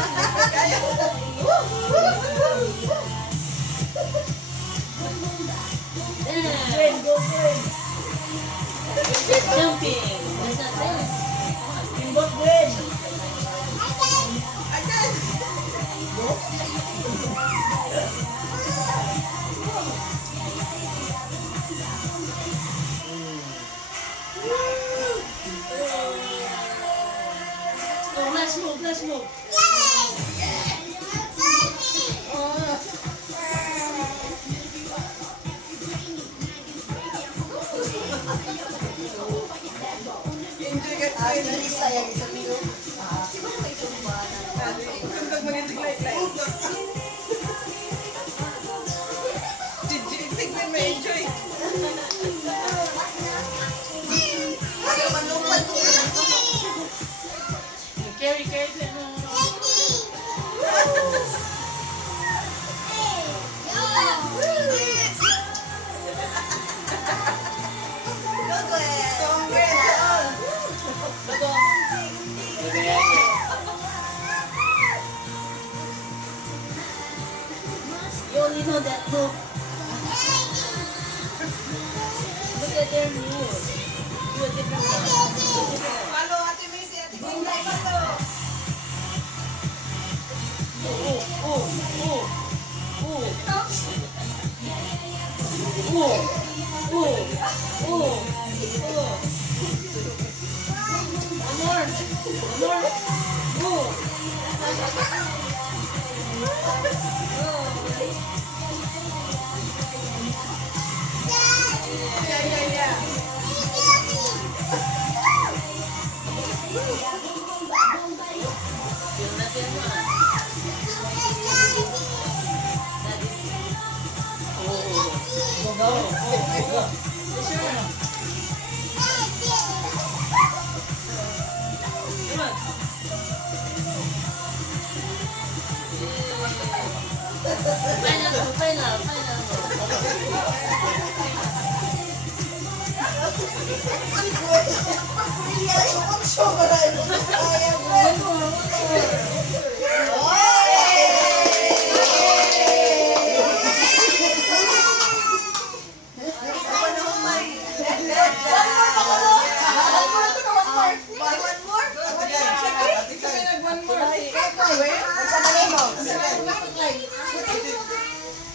kaya. Jumping. That's not dance. Oh, let's move, let's move. Enjoy ka sa Sundog mag-enjoy. Tignan mo, enjoy. Carry, carry. You only know that move. Look at their move. Do a different one. Follow Ate Macy, Ate Gwenday, follow.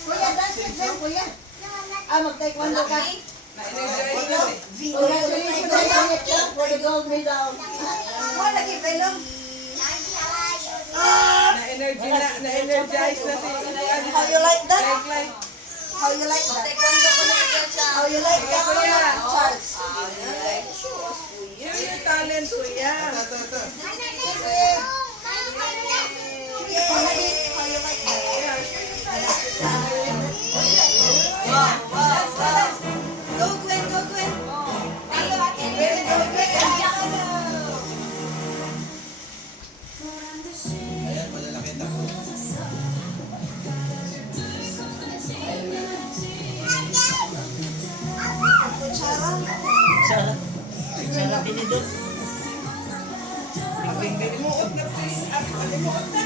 Kuya, dance exam, kuya. Mag-taekwondo ka. Na-energize na si Congratulations for the gold medal. Wala lagi belong. na-energize na si How you like that? Like. How you like that? Taekwondo ko na si Kuya. How you like that, Kuya. Charles? Yun yung talent ko yan. Ito. How you like that? Go Gwen, go Gwen. Ayan, malalaki tako. Sarap tinidot. Limuot na please. Limuot na.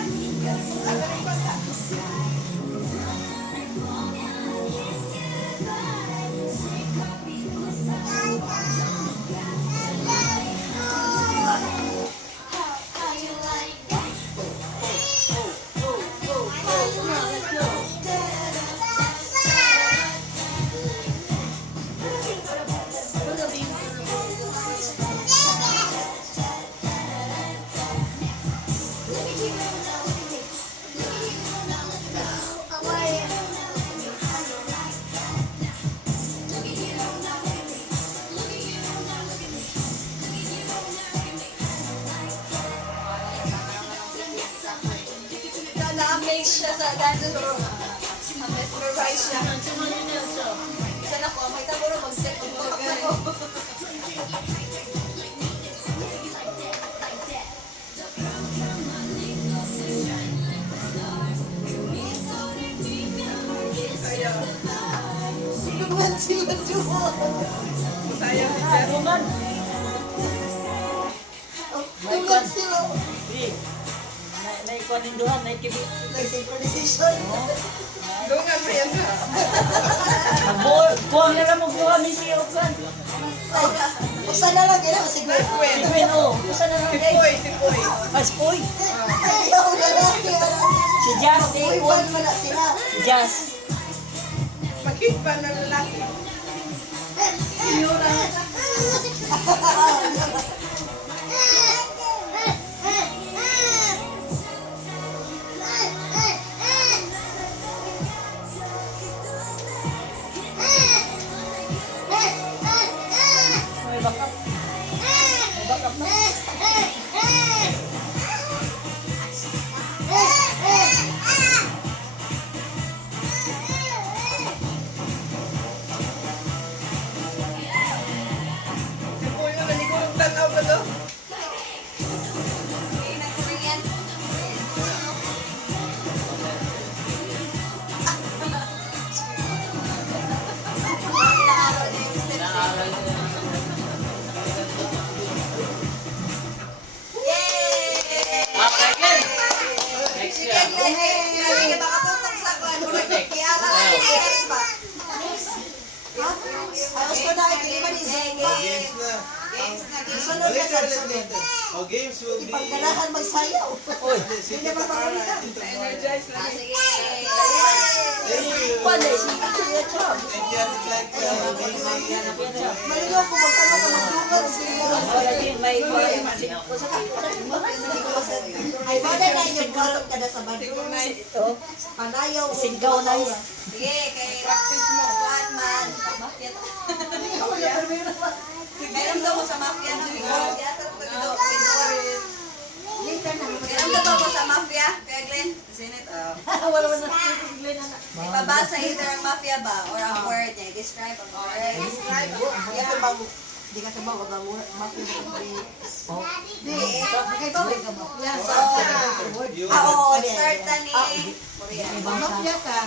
Na-amaze siya sa ganun. Na-mesmerize siya. Sana ko, may taburo mag-step of ako. Tulungan sila, Jumon. Masaya si Jess. Tulungan sila. Naikuaninduhan, naikibit. Like synchronization. Dungan mo yan sa. Buwang na lang magbuha ni si Okan. Usa na lang gina si Gwen. Si Gwen, oh. Kusa na lang Si guys. Poy, si Poy. Paspoy. Ayaw na lang. Si Jazz. Uy, one mo na sila. Si Jazz. Makikpan na lalaki. May backup. May backup na. Si Poy na nanigurong tanaw ka do. Okay, again. Next year. Ayos ko na, ikilima ni Zumba. Games na. Sunod na sa sunod. Oh, games will be... Ipagkalahan magsayaw. Hindi, si Tita Cara and Tita Mara. Energize na ni. Thank you. Pwede, si Kuya Chab. Thank you, Ate Clark. Maligaw ko magkano ko magdugan sila. Ay, bada na yung karoon ka na sa Siguro bandung. na Panayaw. Singgaw na yun. Sige, kay practice mo. Kuan man. Mafia. Meron daw mo sa mafia ng ikaw. Yata ko ito. Meron daw mo sa mafia. Kaya Glenn, sinit. Wala na. Ipabasa either ang mafia ba or ang word niya. Describe ang word. Di ka ba, di ka ba, wag ang word, mafia na kung di, makaibawi ka ba? Yes, You Oo, start na ni Korea. mafia ka,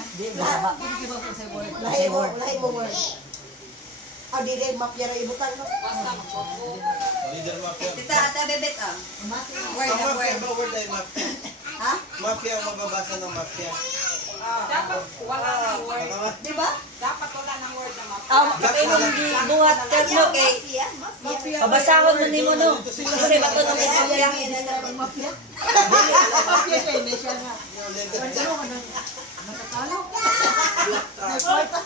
lahi mo word. Ah, di rin, mafia na ibutan mo. Leader Mafia. Tita, ata bebet ah. Word Ang na Mafia word. ba word ay Mafia? Ha? Mafia ang magbabasa ng Mafia. Dapat wala ng word. Di ba? Dapat wala ng word na mapit. Kaya nung gibuhat ka no kay Mafia. pabasahon mo nimo no. Kasi bato ng mafia. Mafia? Mafia kayo, may siya nga. Ano ka nang matatalo? May kwarta.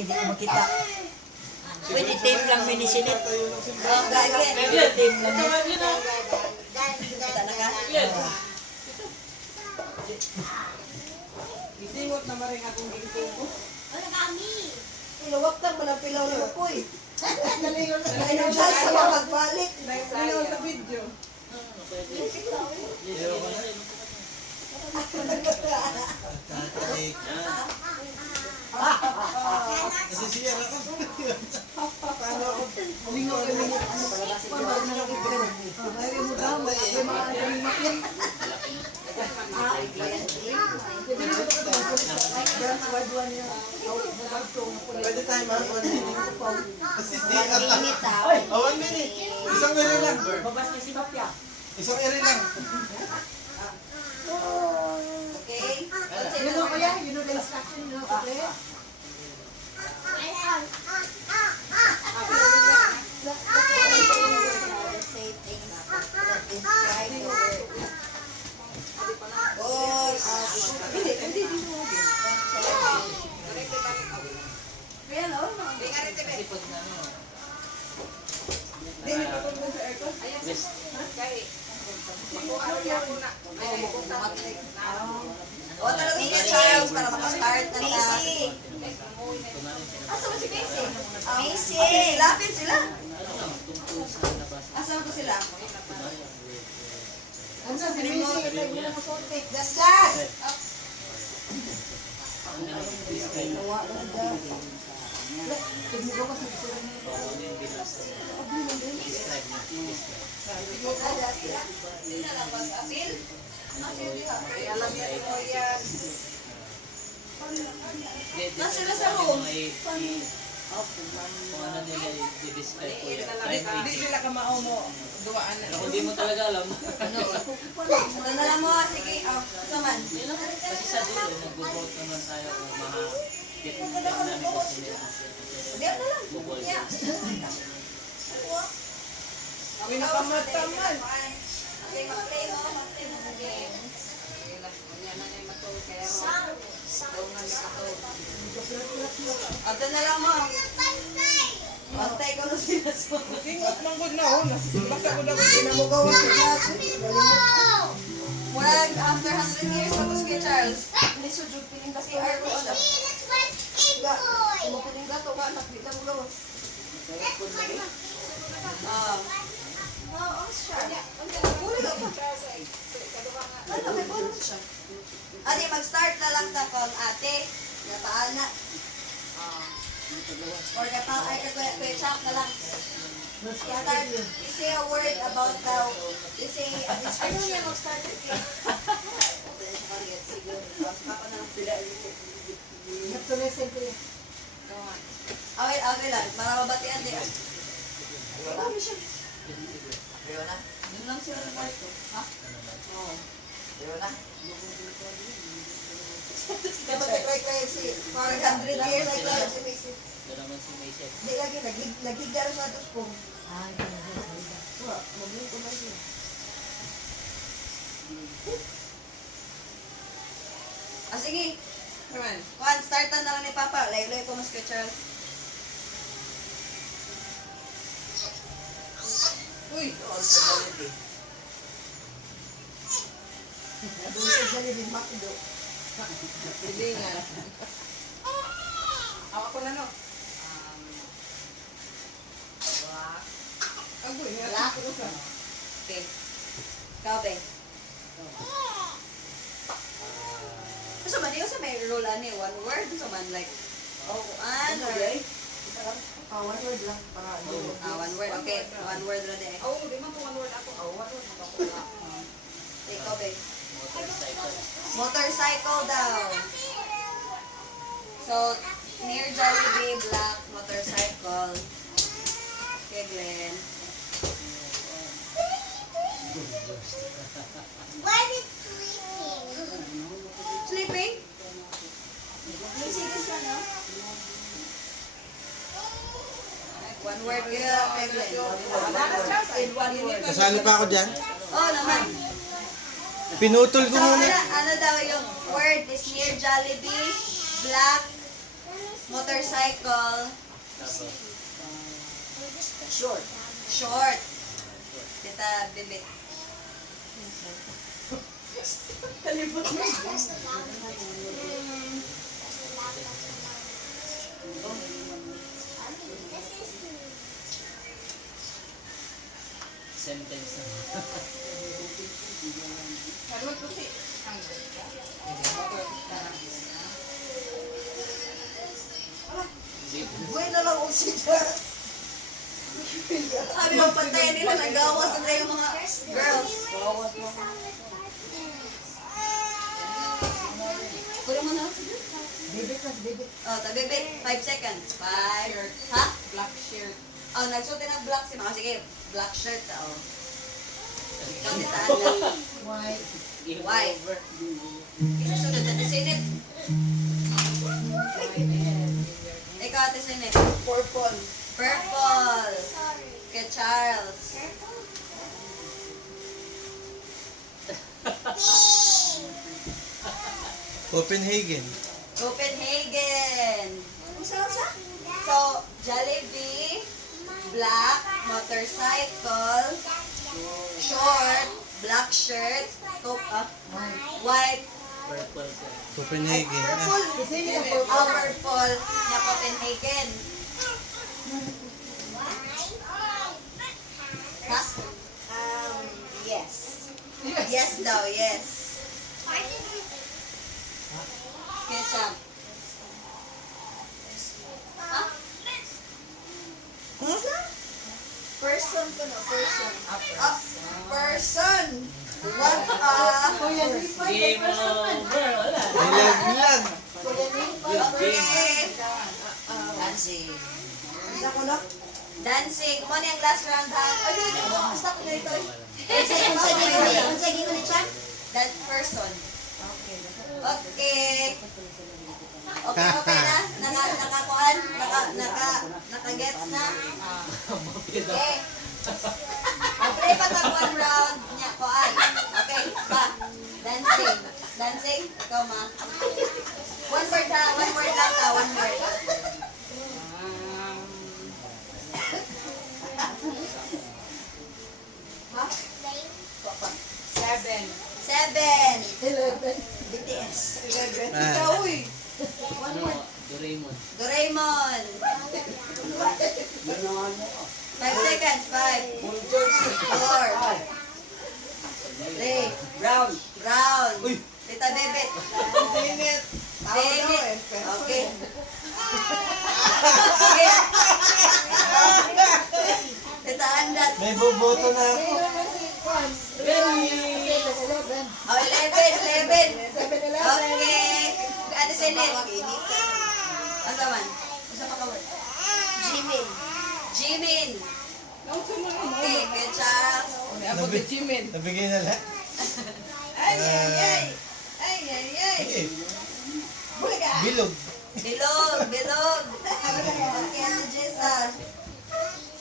hindi ko makita. Pwede team lang minisinit. Tayo ng simba. Oh, pwede team lang. Kita na ka? Isingot na maring akong gingko. Ilawak na mo ng pilaw ni Upoy. Nalingon na kayo sa mga pagbalik. Ayaw sa video. Ayaw ko na. Tatarik. Nasisiyar ako. Paano ako? Lingon kami ni ano pala kasi ko na nakikita. Ay mo daw, may mga ano ni Pwede tayo ma'am. 1 minute. 1 minute ah. Oh, 1 minute. Isang ere lang. Babas niya si Papya. Isang ere lang. Okay? You know kuya, you know the instruction, you know okay? Say things that describe the word. Or, Kasi pag ano, Hindi, hindi ko po sa aircon. best. o talaga si Charles para makastart na Macy! Asa ba si Macy? Macy! Lapit sila! Tungkol sa labas. Asa ba sila? Ano sa si Missy, ito yung mga masunti. Just class! Nawa na daw. Tignan ko kasi sila na. Ano yung binasa? Describe na. Describe. Sila lang mag-appeal? Alam niya ito yan. Nasila sa room. Kung ano nila i-describe ko yan. Kahit Hindi sila kamao mo. Duwaan na. pero kung di mo talaga alam, Ito na lang mo, sige. Saman. kasi sa dulo, nag-vote naman tayo kung ma-get namin ko sa nila. Hindi na lang. Bukol. Yeah. Kami nakamataman. Okay, mag-play mo. Mag-play mo sa game. Ito na lang mo. Pantay ko na sila sa Singot ng good na ho. Basta ko na ko Namugawan sa klase. Murag after 100 years ako si Charles. Hindi sujud piling kasi arko ano. Umupiling gato ka anak di ka mo gawas. Oo, siya. Uli ka pa. Ano, may bonus siya. Ate, mag-start na lang ta kung ate. Napaan na. Or napaan ay kuya chop na lang. Start. You say a word about the, you say a description. Ano yan, mag-start with you. Nagtulisin ko yun. Okay lang. Para mabatian din. Marami siya. Ayaw na? Yun lang sila sa kwarto. Ha? Oo. Ayaw na? Dapat nag-try si Parang 100 years like that. Si Macy. Ito naman si Macy. Hindi lagi, nagigdar sa atos po. Ay, maging ko na yun. Sige. Naman. Juan, startan na lang ni Papa. Live-live ko mas kay Charles. Uy! All sa galit eh. Doon sa Jollibee Macdo. Hindi nga. Ako na no. Agoy, Wala. ko sa. Okay. Ikaw, be. Gusto man, di ko sa may rule ani, one word. Gusto man, like, ano, right? One word lang para ano. One word, okay. One word lang din. Oh, di man po one word ako. Oh, one word ako. Ikaw, be. Motorcycle. Motorcycle daw. So, near Jollibee, black motorcycle. Okay, Glenn. Sleeping? May sigas ka, no? One word yun, okay, Glenn. In 1 minute. Kasali pa ako dyan. Oh, naman. Pinutol ko So, muna. ano daw yung word is near Jollibee, black motorcycle, Tapos, short. Tita Bibit. sentence na. Harman ko si Buhay na lang kung si Jess. Sabi mo, pantayan nila, nagawas na yung mga girls. Puro mo na. Bibit na, bibit. Oh, tabibit. 5 seconds. 5. Ha? black shirt. Oh, nagsuot ng black si Mama. Sige, black shirt. Oh. Ikaw, titaan na. White. White. Isusunod na sinit. Ikaw, ate sinit. Purple. Purple. Kay Charles. Copenhagen. Copenhagen. So, Jollibee, black, motorcycle, short, black shirt, white, Purple siya. Copenhagen. purple, Sino yung purple? purple na Copenhagen. Ha? Yes. Yes daw, yes. Ketchup. Ha? Person ko no, person. Person. What Kuya Nipa, Game over! Wala! Nilag. Kuya Nipa. Okay. Dancing. Isa ko na. Dancing. Kung ano yung last round ha? Ay, di. Stop ko ganito eh. That person. Okay. Okay, okay na? Nakakuhan? Naka-gets na? Okay. Okay, pa tag one round niya, kuhan. Okay, pa. Dancing. Dancing? Ikaw, ma. One word ha, one word lang ka, one word. Ha? 7. 7. 11. BTS. 11. Ah. Ikaw, uy. One Ano? word. Doraemon. Doraemon. 5 seconds. 5, 4, 3, Brown. Brown. Tita Bebet. Sinit. Tao daw Sinit. eh. Person. Okay. Okay. Tita Andat. May boboto na ako. Sino naman si Juan? Benny! 11. Oh, 11. 7-11. Okay. Ate Sinet. Asa man? Asa pa ka word? Jimin. Jimin. Nung sumunod mo. Okay. Kay Charles. May abot na Jimin. Nabigay na lahat. Ay, ay, ay. Ay, ay, ay. Okay. Bulaga. Bilog. Bilog. Bilog. Okay, Ate Jessa.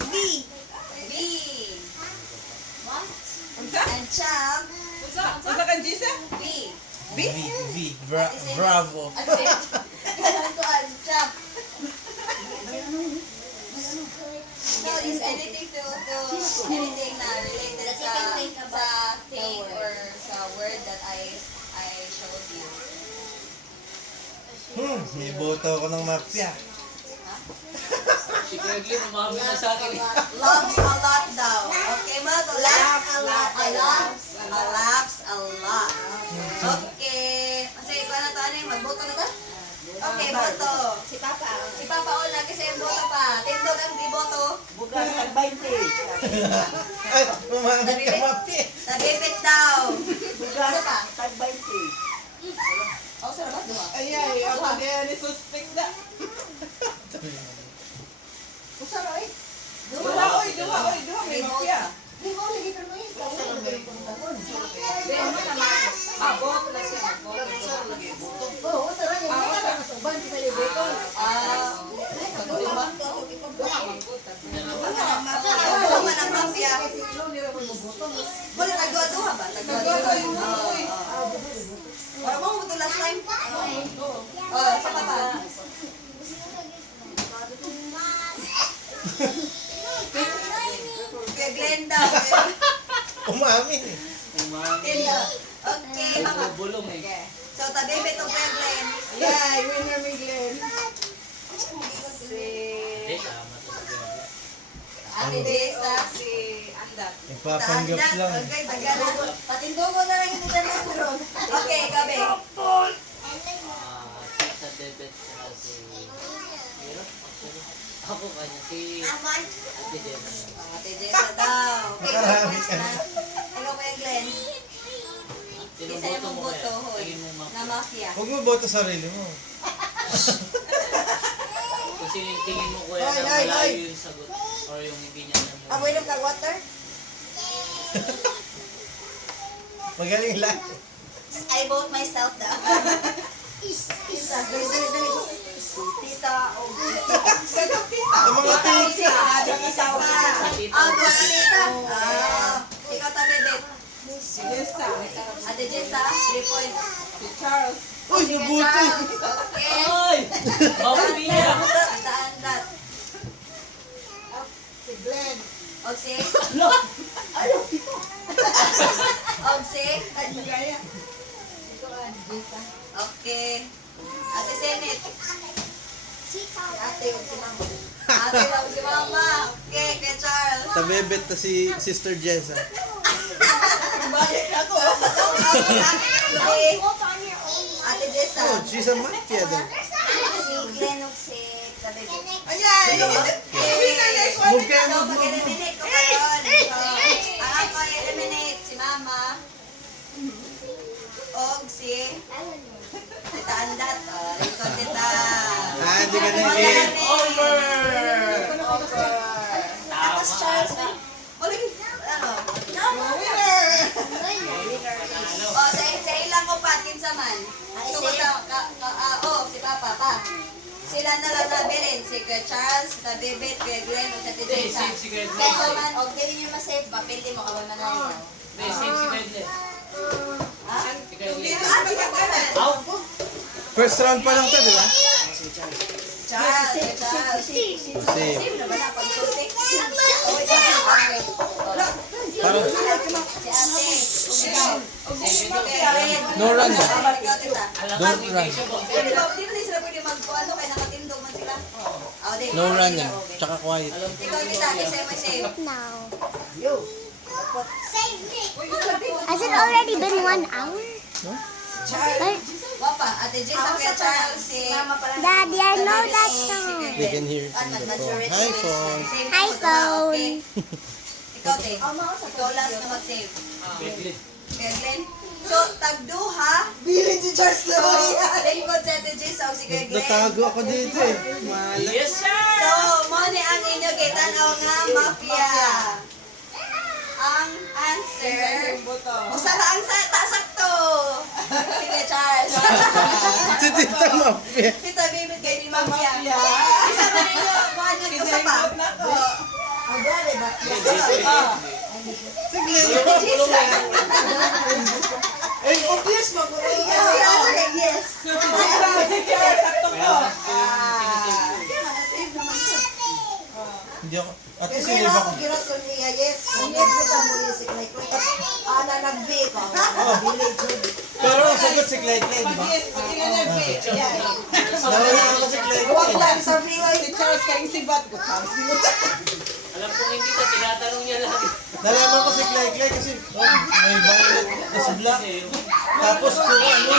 B. B. Unsa? And Champ. Unsa kang Jisa? B. V. Bravo. Kailangan ko ang Champ. So, is anything to anything na related sa thing or sa word that I showed you? May boto ako ng mafia. Si Gregory, umami na sa akin. Loves a lot daw. Okay ba? Laughs a lot. Laughs a lot. Okay. Kasi ikaw na to, ano yung magboto na to? Okay, boto. Si Papa. Si Papa Ona kasi yung boto pa. Tindog ang di boto. Bugas ng 20. Ay, mamamit ka mafia. Nabibit daw. Bugas Ano pa? tag 20. Oh, sarap ba? Ay, ay. Ako na ni suspect na. Usara eh. Duha, oy. Duha. May mafia. Di mo lagi pero may ikaw. Magbot na siya, magbot. Oh, usara yung mga nakasuban kita yung beto. Wala man ang mafia. Wala nagduwa-duwa ba? Wala mo mo last time? Oh, sa Papa. Umamin eh. Umami. Okay, mga... Bulong eh. Okay. So, tabebe to Kuya Glenn. Yeah, winner mi Glenn. Si... Hindi, tama to sa gabi. Ate Desa. Si Andat. Nagpapanggap lang. Okay, tagalan. Patindugo na lang yung nito. Okay, gabi. Sa debit saka si... Hero? Actually, ako kanya. Si Ate Jenna. Ate Desa daw. Okay, Nakarami next ka. na. Ikaw Kuya Glenn. Sino Isa yung boto mo boto, kaya? hoy. Tingin mo ma. Na mafia. Huwag mo boto sarili mo. Kung sino yung tingin mo kuya Hoy, na hoy, malayo hoy. yung sagot or yung hindi niya naman. Amoy ng water? Magaling lang. I vote myself daw. Isa, dali. Tita, o Ang mga tita. Tita. doon na tita. Ikaw tabibit. Si Jessa. Ate Jessa, 3 points. Si Charles. Uy, nabuti. Okay. Ay! Mapumila! Saan dat? Si Glenn. Ogsi? Ogsi? Gaya. Ito ang Jessa. Okay. Ate Senit. Si ate o si mama. Ate lang si Mama. Okay, kay Charles. Tabebet to si Sister Jessa. Balik ako. Okay. Ate Jessa. Oh, she's a mafia daw. Si Glenn Ogsi. Tabibit. Ayan. Move kayo, So, move, move. pag-eliminate ko karon. So, ang ako eliminate si Mama. Og si Tita Andat. Ito Tita. Hindi ka nag-game. Over! Over. Tapos Charles na. O, lagi. Ano? Winner. O, sa ilang ko patin sa man. Tungkol si Papa pa. Sila na lang nabilin. Si Kuya Charles, si Bibit, Kuya Glenn, o si Tita Hindi, Jessa. save si Glenn. Kaya man, o, hindi niyo masave. Papili mo kawan man na yun. Hindi, save si Glenn. Ha? Si Glenn. Dito sa pagkakalan. Aw! First round pa lang to, di ba? Charles, Charles. Save. Save na ba na pag-sulti? O, ito. Okay. Parang Si ate. Ikaw. Kuya Glenn. no run. Ikaw, Tita. Alam ko, Don't hindi run. siya ba? Di ba, di ba sila pwede mag-ano kaya nakatindog man sila? O, di. No running. Tsaka quiet. Alam ko, Ikaw, Tita, kasi may save. Now. Yo. Has it already been 1 hour? But, Wapa, Ate Jessa, Kuya Charles, si Daddy, I know that song. They can hear it in the phone. Hi, phone. Hi, phone. Okay. Ikaw, Te. Ikaw last na mag-save. Glenn. Kaya Glenn. So, tagduha. Bilin si Charles na. Lingkod sa Ate Jessa o si Kuya Glenn. Natago ako dito eh. Yes, sir! So, mo ni ang inyo kitanaw nga mafia. Ang answer. Boto. Usara ang sakto. Sige, Charles. Si Tita Mafia. Tita Bibit kayo ni mafia. Mafia. Isa ba ninyo? Kuhan nyo ito sa pa. Kinengkot na ko. Ang gari ba? Si Glenn. Eh, obvious mo. Yes. So, si Jessa, si Charles, sakto ko. Hindi ako. At Kasi sinave na ako. ako girason niya, yes. Kung hindi sa muli si Clay Clay. Ana nag-B ko. Village. Pero ang sagot si Clay Clay, di ba? Pag-yes, pag-inanagay. Yan. Nawala ako si Clay Huwag Clay. lang sa VI. Si Charles kayong sibat ko. Charles. Alam ko hindi ka, tinatanong niya lagi. Nalaman ko si Clay Clay kasi may violet na sa black. Tapos kung ano,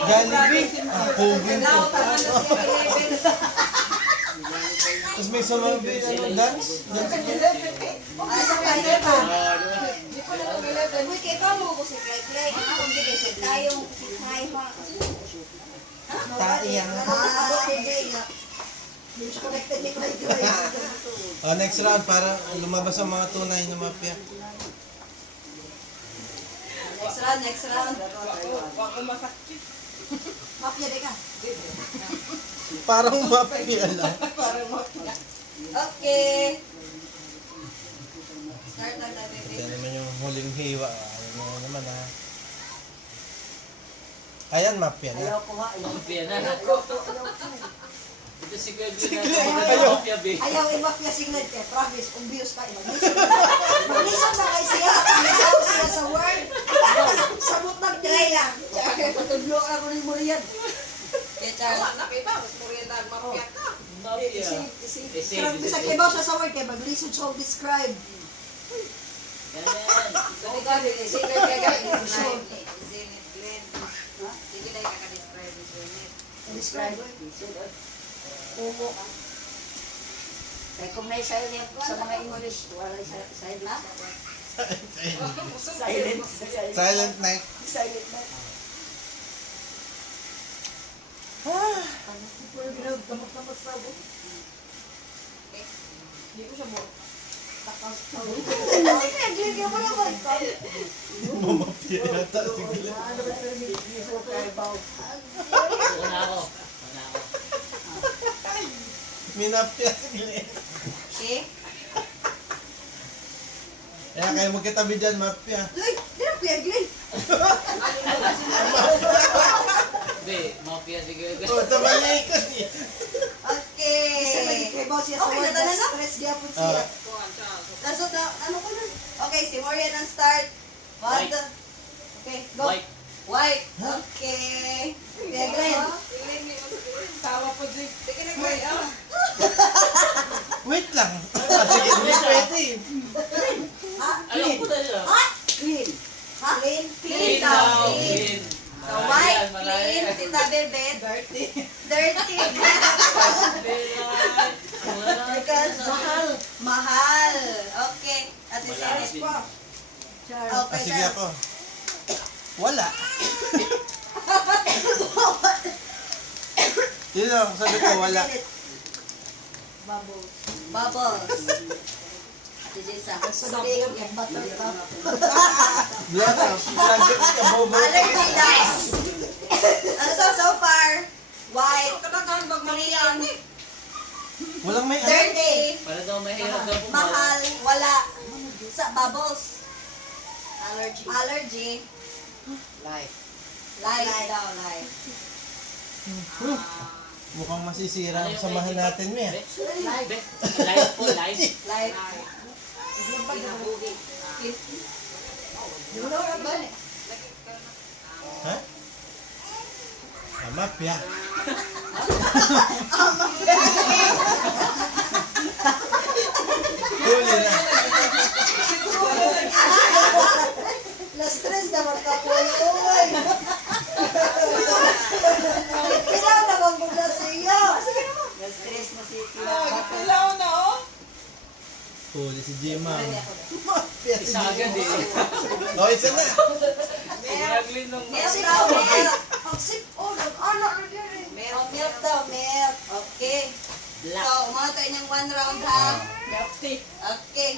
Jollibee, ang poging ko. Tapos may sumabi, dance. Asa pa ito pa? Uy, kaya ka mo ko si Clay Clay. Ako hindi kasi tayong si Clay ha. Taiyang. Ako hindi na. Connected ni Clay Clay. Next round para lumabas ang mga tunay na mafia. Next round. Ako masakit. Mafia di ka. Parang mafia lang. Okay. Start lang na, baby. Ito naman yung huling hiwa. Ano naman ha. Ayan, mafia na. Mafia na. Ito si Glenn na ayaw. mafia, babe. Ayaw i-mafia signal kay. Promise, obvious ka. Mag-listen na. Kaya ba siya sa word, kaya mag-listen siya o describe. Ganyan. So, ikaw, sige, describe. Zenith Glenn. Sige na ikaka-describe ni Zenith. Describe. Pumo. Recognize sa'yo niya sa mga English. Wala sa silent. Silent. Silent night. Silent na. Pero ginagamak-gamak sa ako. Hindi ko siya mo. Kasi kaya ginagawa mo naman. Mamapya yata si Glenn. Ano ba pero may ginagawa kaya ba? Una ako. Minapya si Glenn. Okay? Kaya kayo magkatabi dyan, mapya. Ay, di na kuya Glenn. Hindi, mafia siguro. Oh, tabalik ko niya. Okay. Kasi mag-ikibaw siya sa Okay, word. natala na? Stress gyapon siya. Kaso na, ano ko na? Okay, si Morian ang start. White. Okay, go. White. White. Okay. Kuya Glenn. Tawa po, Jake. Sige na, Kuya. Wait lang. Sige, hindi pwede. Alam ko na siya. Clean. Ha? Clean. Clean daw. Clean. Clean. So, white, Malayan, clean, tita bebe. Dirty. Dirty. Because mahal. Okay. At the same Wala. Okay, Sige Charles. ako. Wala. Yun lang, sabi ko wala. Bubbles. Bubbles. Si Jessa. Sabi yung butter top. Black out. Lagi ka bobo. Allergy dice. So far, white, Kadaghan bag clean, Walang may ano. dirty, Para daw mahirap daw po. mahal, wala. Sa bubbles. Allergy. Life. Light daw, light. Mukhang masisira ang samahan natin, Mia. Life po, life. Light. Ha? Mapya. Huli na. Na-stress naman ka po. Uy! Kailangan naman ko na siya. Na-stress na si Nagpilaw na, oh. Huli si Jima. Mapya si Isa agad eh. Oh, isa na. Pinaglin ng milk daw, milk. Ang sip, oh, nag-anak na din eh. Milk daw, milk. Okay. black. So, mga tayo niyang 1 round ha. Milk Okay.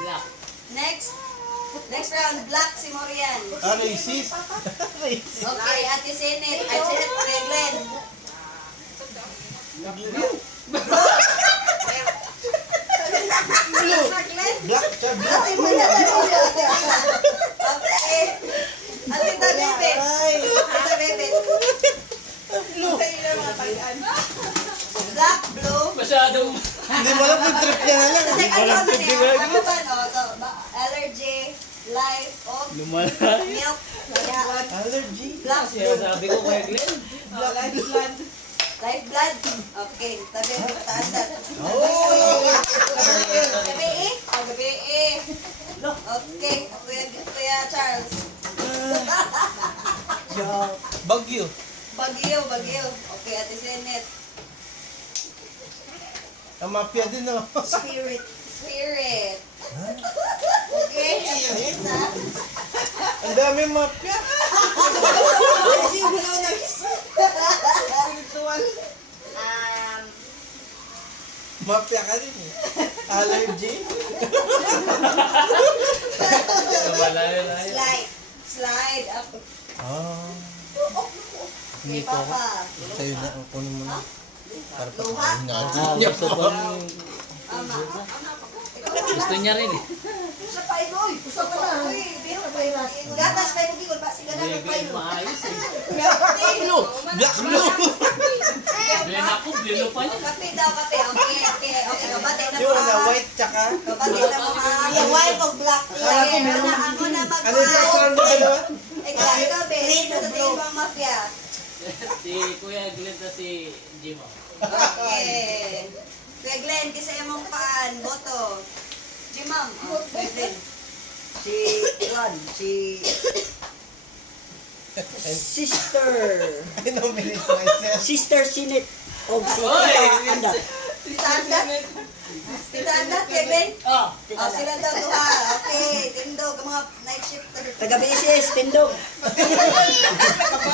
Black. Next round, black si Morian. Ah, racist. Racist. Okay, Ate Senate. Ate Senate, Kuya Glenn. Blue. Sir Glenn. Black siya, black. Ay, may natanong niya. Okay. Ate Bebe. Ay. Ate Bebe. Blue. sa ilo mga tagaan. Black, blue. Masyadong Hindi mo alam yung trip niya na lang. Kasi ano ba niya? Ano ba, no? So, allergy, life, lumalay. milk, kaya, Allergy. black, Siya blue. sabi ko kay Glenn. Life blood. Life blood. Okay, tabi, taas na. Oh. Gabi eh? Oh, gabi eh. Okay, Kuya Charles. Bagyo. Bagyo. Okay, Ate Senate. Ang mafia din no. Spirit. Okay, Ate Lisa. Ang dami mafia. Spiritual. Mafia ka rin eh. Allergy. Lumalay na. Slide up. Ah. Kay Hindi ko ako. Papa. Sa'yo na. Ang kunin mo na. Para Luha? pagkain natin. Gusto ko. Ama. Gusto niya rin eh. Sa pa ito, oy. Gusto ko na. Uy, Biro pa yung last. gatas pa yung bigol. Basi ka na Glenn, ng payo. maayos eh. Blue. Black blue. Glenn ako, Glenn pa niya. Kape daw, kape. Okay. Kabate na Yung mo na ha. white tsaka. Kabate na mo ha. Yung white o black. Okay, ako na Ano yung first round mo dalawa? Ikaw, be. Sa tingin bang mafia. Si Kuya Glenn at si Jimo. Okay. Kuya Glenn, kisa imong paan, boto. Jimam, Kuya Glenn. Si Juan, si Sister. I nominate myself. Sister Sinet. O si Tita Anda. Tita Anda? Tita Anda, Kuya Glenn? Oh, Oh, sila daw duha. Okay, tindog, mga night shift. taga BSS, Tindog.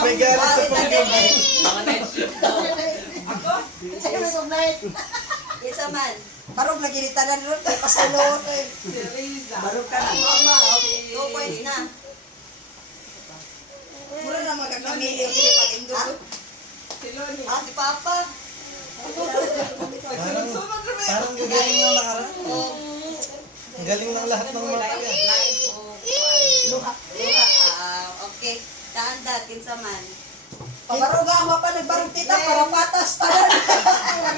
May galit Oh, sa Tita Glenn. Mga night shift daw. Sa kami of night. Isa man. Parang nagilitanan ron kay pasalo eh. Si Riza. Barog ka na. Mama, okay. 2 points na. Mura na magkakamili yung Ah, Si Loni. si Papa. Sunod-sunod rin. Parang gagaling ng nakaraan. Ang galing ng lahat ng mga kaya. Luha. Okay. Taanda, kinsa man. Pabarog nga pa nagbarog tita para patas tanan.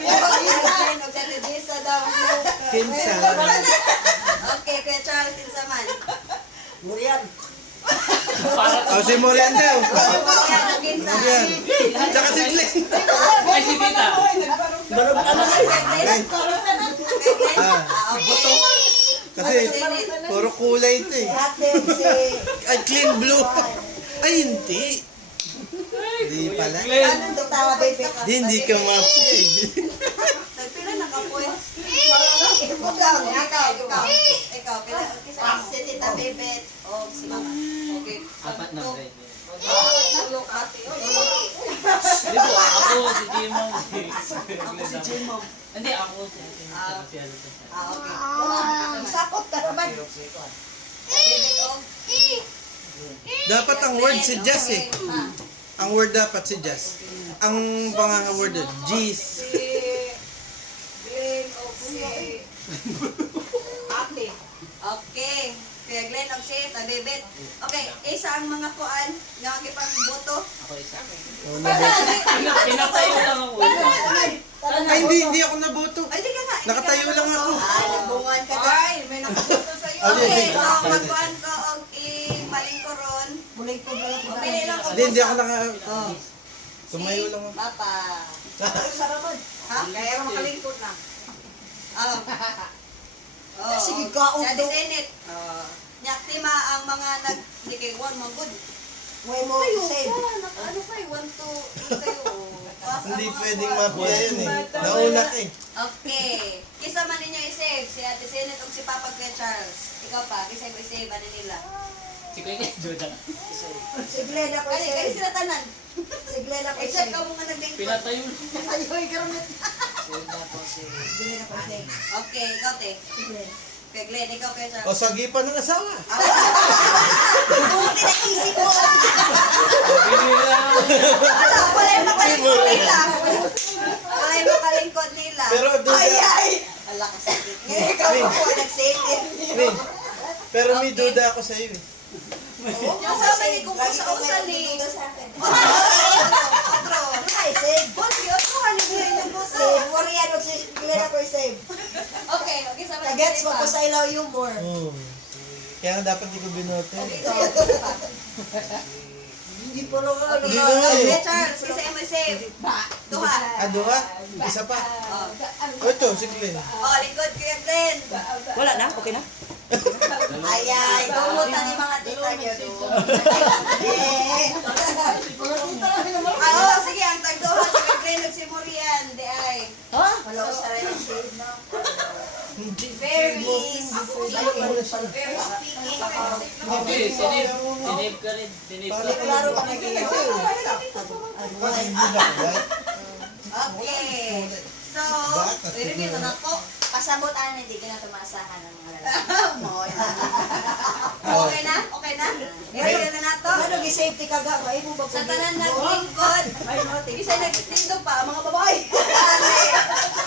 Ay, nagsa daw. Kinsa. Okay, Kuya Charles, kinsa man. Murian. Oh, si Morian daw. Kinsa. Morian. Tsaka si Glenn. Ay, si Tita. Barog na Boto. Kasi puro kulay ito eh. Ate si Ay, clean blue. Ay, hindi. Hindi pala. Anong tawa baby ka? Hindi ka mapig. Nagpila na ka points. Ikaw. Ikaw, pila. Si Tita Bebet. O, si Mama. Okay. Apat na Tulo. red. Tulo, ate. Hindi po, ako, si Jimong. Ako si Jimom. Hindi, ako si Ate. Okay. Sakot ka naman. Bebet, o. Dapat ang word si Jazz eh. Ang word dapat si Jazz. Ang panganga word doon, Jeez. Si Glenn o si Ate. Okay. Kuya Glenn, og si Tabebet. Okay, isa ang mga kuan nga gipang boto. Ako isa. Pinatayo lang ako. Ay, hindi ako naboto. Ay, di ka nga. Nakatayo lang ako. Nagbungan ka na. Ay, may nakaboto sa iyo. Okay, Okay, sige. so magkuhan ko og imalingkoron. Muling ko na lang. Pili lang ko. Hindi ako naka... Oh. Tumayo lang ako. Papa. Saraman. Ha? Kaya makalingkod na. Oh. Oh. Sige, kaon Sa to. Senate. Oh. Nyaktima ang mga hindi kay one magod. Way mo save. Ano pa 1 to 8 kayo. Pass ang Hindi mga pwedeng kuwan. mapia yun eh. Nauna ka eh. Okay. Kisa man ninyo i-save si Ate Senate o si Papa Kuya Charles. Ikaw pa, kisa mo i-save ano nila. Si Kuya Jordan. Si Glenn ako Kani save. sila tanan. Si Glenn ako Except save. ka mo nga naglingkod. Pinatayo. Sa'yo ay karoon. Glenn ako save. Okay, ikaw te. Si Glenn. Kaya Glenn, ikaw Kuya O Charles. sagipan ng asawa. Buti na isip mo. Binila. Wala yung makalingkod nila. Wala yung makalingkod nila. Pero doon Ala ka sakit. Ikaw po nag-save din. Min, pero may duda ako sa iyo eh. Yung sabi ni kung usa-usa ni. Otro. Ay, save. Boss, yun mo ano yung gusto. Save. Murian ako si Glenn ako save. Okay, okay sa Kagets mo ko sa ilaw humor. Kaya nga dapat hindi ko binoto. Hindi po nung ano. Hindi na nga Okay, eh. Charles, kasi mo save. Duha. Ado ka? Isa pa. O ito, si Glenn. Oh, lingkod Kuya Glenn. Wala na? Okay na? Ayay, gumutan yung mga tita niyo doon. Ah, oh, sige, ang tagduha si Kuya Glenn ug si Morian. Di ay. Ha? Wala ko sa rin save na. Hindi. Very Very speaking. Okay, sinib ka rin. Sinib ka. Klaro ka nag-iyaw. Ay, hindi na ako. Okay. So, i-review na ako. Pasabot hindi ka na tumasahan ng mga lalaki. Okay na? Okay na? I-review na nato. Ano gi-safety ka ga? May mo ba Sa tanan naglingkod. Isa nagtindog pa, mga babae.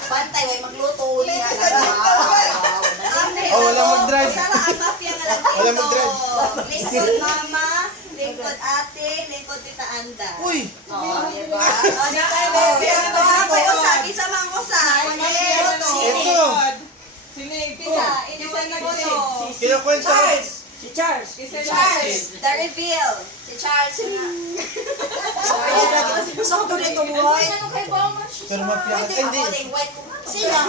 Bantay, way magluto. Oh, wala mag-drive. Sara ang mafia nga lang Wala dito. mag-drive. Lingkod mama, lingkod ate, lingkod tita Anda. Uy! Oh, diba? Oh, di tayo, baby. May usap, isa mang usap. Ito! Isa, inuwi ni Boto. Kinukwento. Si Charles. Charles, the reveal. Si Charles na. Gusto ko dito buhay. Pero mapya ka. Hindi. Ako din, white ko nga. Sila.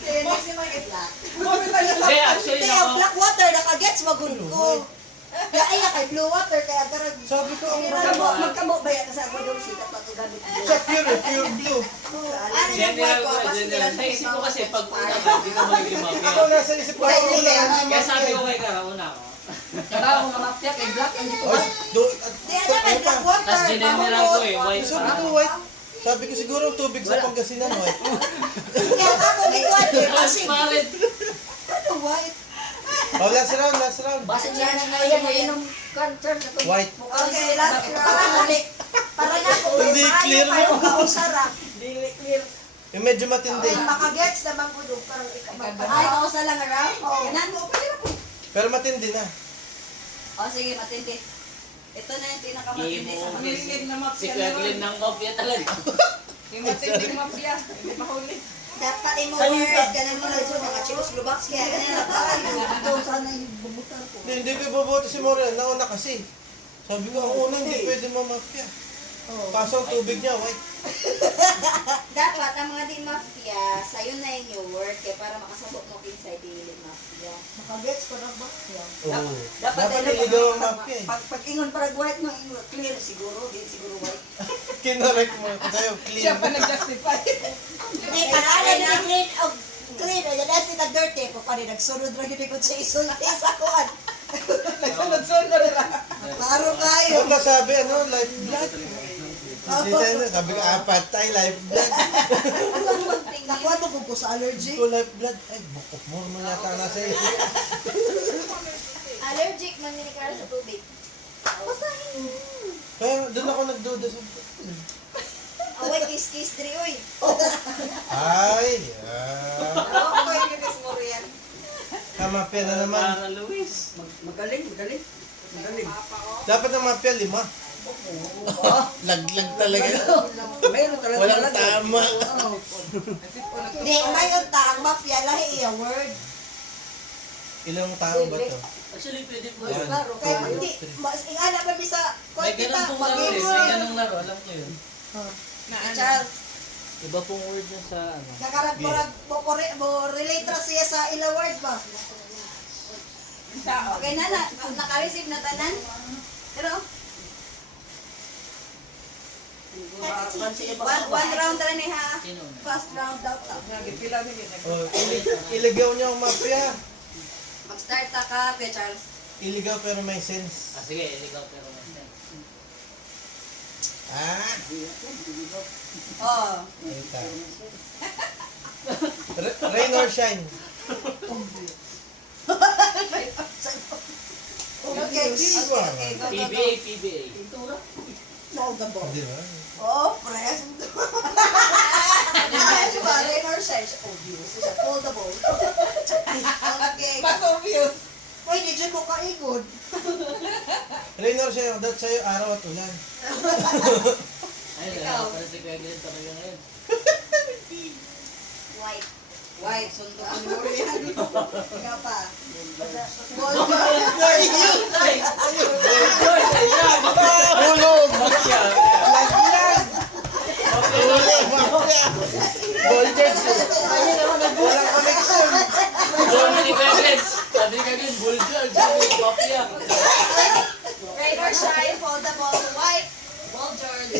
Kaya next si mga black. Hindi, actually, Hindi, ang black water, nakagets magun ko. Kaya ay kay blue water, kaya garag. Sabi ko, ang Magkamo ba yan sa ako yung sikat patugamit ko? sa pure blue. Ano yung general point ko? ko, Kasi general. Naisip ko kasi pag una ka, hindi ka magiging Ako mafia. nasa isip ko, ako una. Kaya sabi ko kay Kara, una ako. Kaya ako nga mafia kay Black, hindi ko Oy, Hindi, ano may black water. Tapos general ko eh, white Sabi pa. ko white. Sabi ko siguro tubig sa Pangasinan white. Kaya ako may water. Kasi, Transparent. ano white? Oh, last round. Basta dyan na ngayon mo inom concern sa to. White. Okay, last round. Para nga kung may Hindi maayo clear kayo mo. kausara. Yung medyo matindi. Ay, makagets naman po doon. Parang Ay, kausa lang around? Oo. Kanan mo, pwede na po. Pero matindi na. O, sige, matindi. Ito na yung pinakamatindi sa Game mga. Nilingid na Si mafia Kuya na Glenn ng mafia talaga. Yung matinding mafia, hindi mahuli. Dapat mo word, ganun mo na ito, mga chicos lubaks kaya ganun na tayo. Ito, sana yung bumutan ko. Hindi ko iboboto si Morel. Nauna kasi. Sabi ko, ang una hindi pwede mamafia. Kaso ang tubig niya white. Dapat ang mga di mafia, sa'yo na yung word, kaya para makasabot mo kinsa dili mafia. Makagets ko na ba? Oo. Dapat iligaw ang mafia eh. Pag ingon parang white no, ingon clear siguro, di siguro white. Kinorek mo. Sa'yo, Siya pa clean. nag-justify. Hindi, pangalan na clean og clean, ay dahil sila dirty, pa pa rin nagsunod ra gid ko sa isulti sa kuan. Nagsunod-sunod na. Klaro kayo. Huwag na sabi, life blood. Sabi ko, patay, life blood. Nakuha mo kung sa allergy. Ko life blood. Ay, bukok mo naman yata nasa iyo. Allergic man ni Carl sa tubig. Kaya doon ako nagduda sa... Away kiss-kiss diri, uy. Ay, Ako ko yung kiss mo riyan. Kamapya na naman. Para Luis. Magaling. Dapat ang mapya 5. Laglag talaga. Mayroon talaga. Walang tama. Hindi, mayon ta ang mafia lahi iya word. Ilang tao ba to? Actually, pwede po Yan. yun. Klaro kaya hindi mas ingana pa mi sa May kuan kita ganun pong laro eh. May ganung laro. Alam niyo yun. Na ano. Charles, Iba pong word niya sa ano. nakarag mo relate ra siya sa ila word ba? Okay na, naka-receive na tanan. Pero, one round ra ni ha. Sino na? First round daw ta. Nagipila ni Gina. Oh, iligaw niyo ang mafya. Mag-start ta ka, Kuya Charles. Iligaw pero may sense. Ah, sige, iligaw pero may sense. Ah, Oh. ito. Rain or shine. Okay, Okay, go, go, go. PBA. no the ball. Di ba? Oh, press. Rain or shine. Obvious. Siya foldable. Okay. Mas obvious. Uy, di dyan ko kaigod. Rain or shine, dat sa'yo araw at ulan. Ay, Ikaw. para si Kuya Glenn talaga ngayon. White. White, sundo ko mo yan. Ikaw pa. Hulog! Mafya! Laglag! Hulog! Mafia! Voltage! Walang connection! Sabi ni Kuya Glenn, Bulldog, sabi ni Mafia. Rain or shine, foldable, white. Ball George.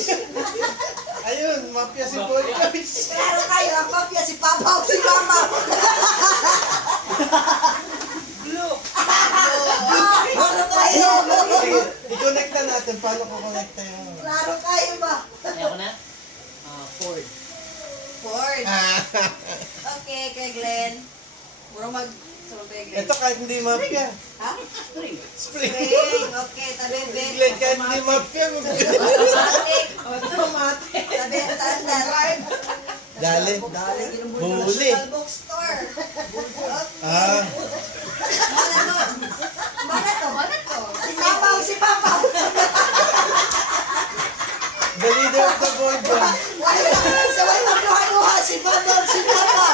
Ayun, mafia si Voltage! Klaro kayo, ang mafia si Papa o si Mama. Klaro kayo. I-connecta natin. Paano ko connecta yun? Klaro kayo ba? Ayoko na? Ford. Ford. Ah, Okay, kay Glenn. Puro mag-sunod kay Glenn. ito kahit hindi mafia. Ha? Spring. Spring. Okay, tabi, Ben. Glenn, kahit hindi mafia. Automatic. Automatic. Tabi, standard. Dali. Huli. Bookstore. Ah, Mana to? Mana to? Si Papa o si Papa. the leader of the boy band. Sa way magluha-luha si Papa o si Papa.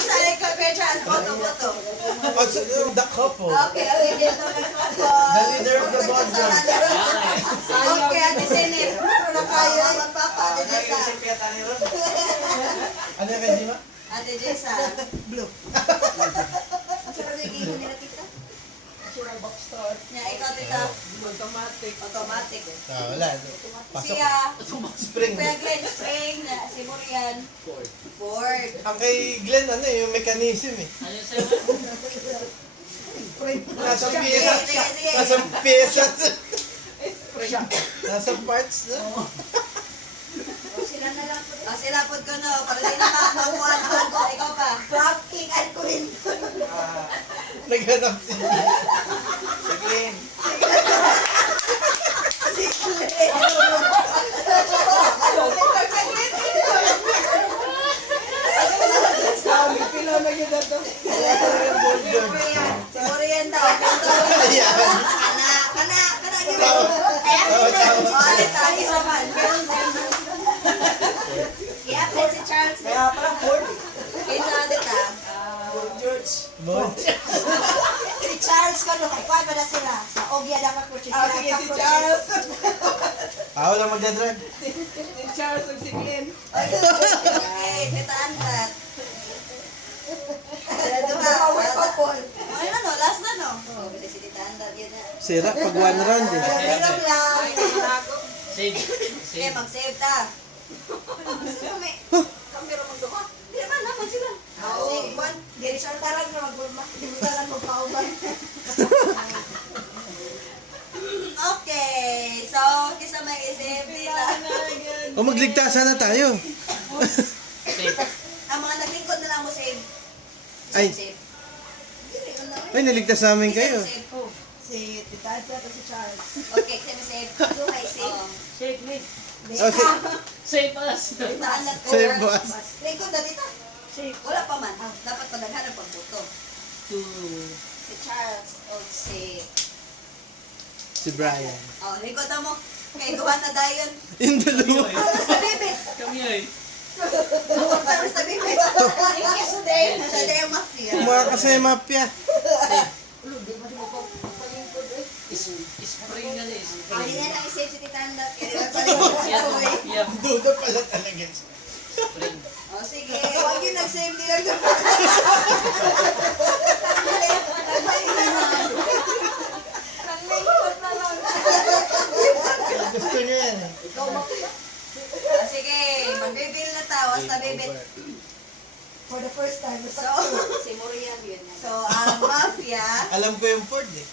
Sali ko, Kuya Charles. Photo. Oh, so, the couple. Okay, dito na The leader of the boy band. Okay, Ate Senit. Jessa. Isip yata ni Ron. Ano yung kay Dima? Ate Jessa. Blue. Asa ka naging nila tita? Natural box store. Nya, ikaw tita. Automatic. Automatic. Wala. Pasok. Siya. Spring. Kuya Glenn, spring. Si Morian. Ford. Ang kay Glenn, ano yung mechanism eh. Ano yung sa'yo? Nasa pyesa. Sige, sige. Nasa pyesa. Spray. Nasa parts na. Sila na lang po. Sila po ko no. Para di na makuha na ako. Ikaw pa. Practic and Quinton. Naghanap siya. Sige. Sabi, pila na yun na to. Si Morian daw. Ayan. Kana. Ay, sali sa man. I-update si Charles. Kaya pala, Ford. Kinsa dita? George. Bon. Si Charles ko no. Kuha pa na sila. Sa Ogya dapat ko siya. Sige, si Charles. Ako lang magdadrive. Si Charles ug si Glenn. Okay, tita Antat. Power couple. Ay, ano, last na, no? Si tita Antat, yun na. Sira pag one round eh. Hirap lang. Ay, natago. Save. Okay, Save. mag-save ta. Sino may... Kamera mo doon. Di naman, naman sila. Si Juan, diri siya tarang na mag-bulma. Di mo tarang magpauban. Okay, so, kisa may isip nila. O magligtasan na tayo. Save. Ang mga naglingkod na lang mo save. Ay. Save. Dili, yun lang. Ay, naligtas namin kayo. Save ko. Si Tita Ate at si Charles. Okay, save. Okay, save. Save me. Oh, Save us. Taanan ko. Save us. Lingkod na dito. Wala pa man. Dapat padaghan ang pagbuto. To Si Charles o si... si Brian. Oh, lingkod na mo. Kay Duhan na dayon. Yung dalawa. Tapos na bibit. kami ay. Tapos na bibit. Yes, today. Siya na yung mafia. Kumaha ka sa mafia. Spring na eh. Ay, Spring. yan ang isip si Titanda. Kaya Yeah. pala Yeah. Duda pala talaga. Spring. Oh, sige. Huwag yung nag-save nila. Gusto niyo yan eh. Sige, mag-reveal na tao. Basta bibit. For the first time, So, si Morian yun. So, ang mafia, Alam ko yung Ford eh.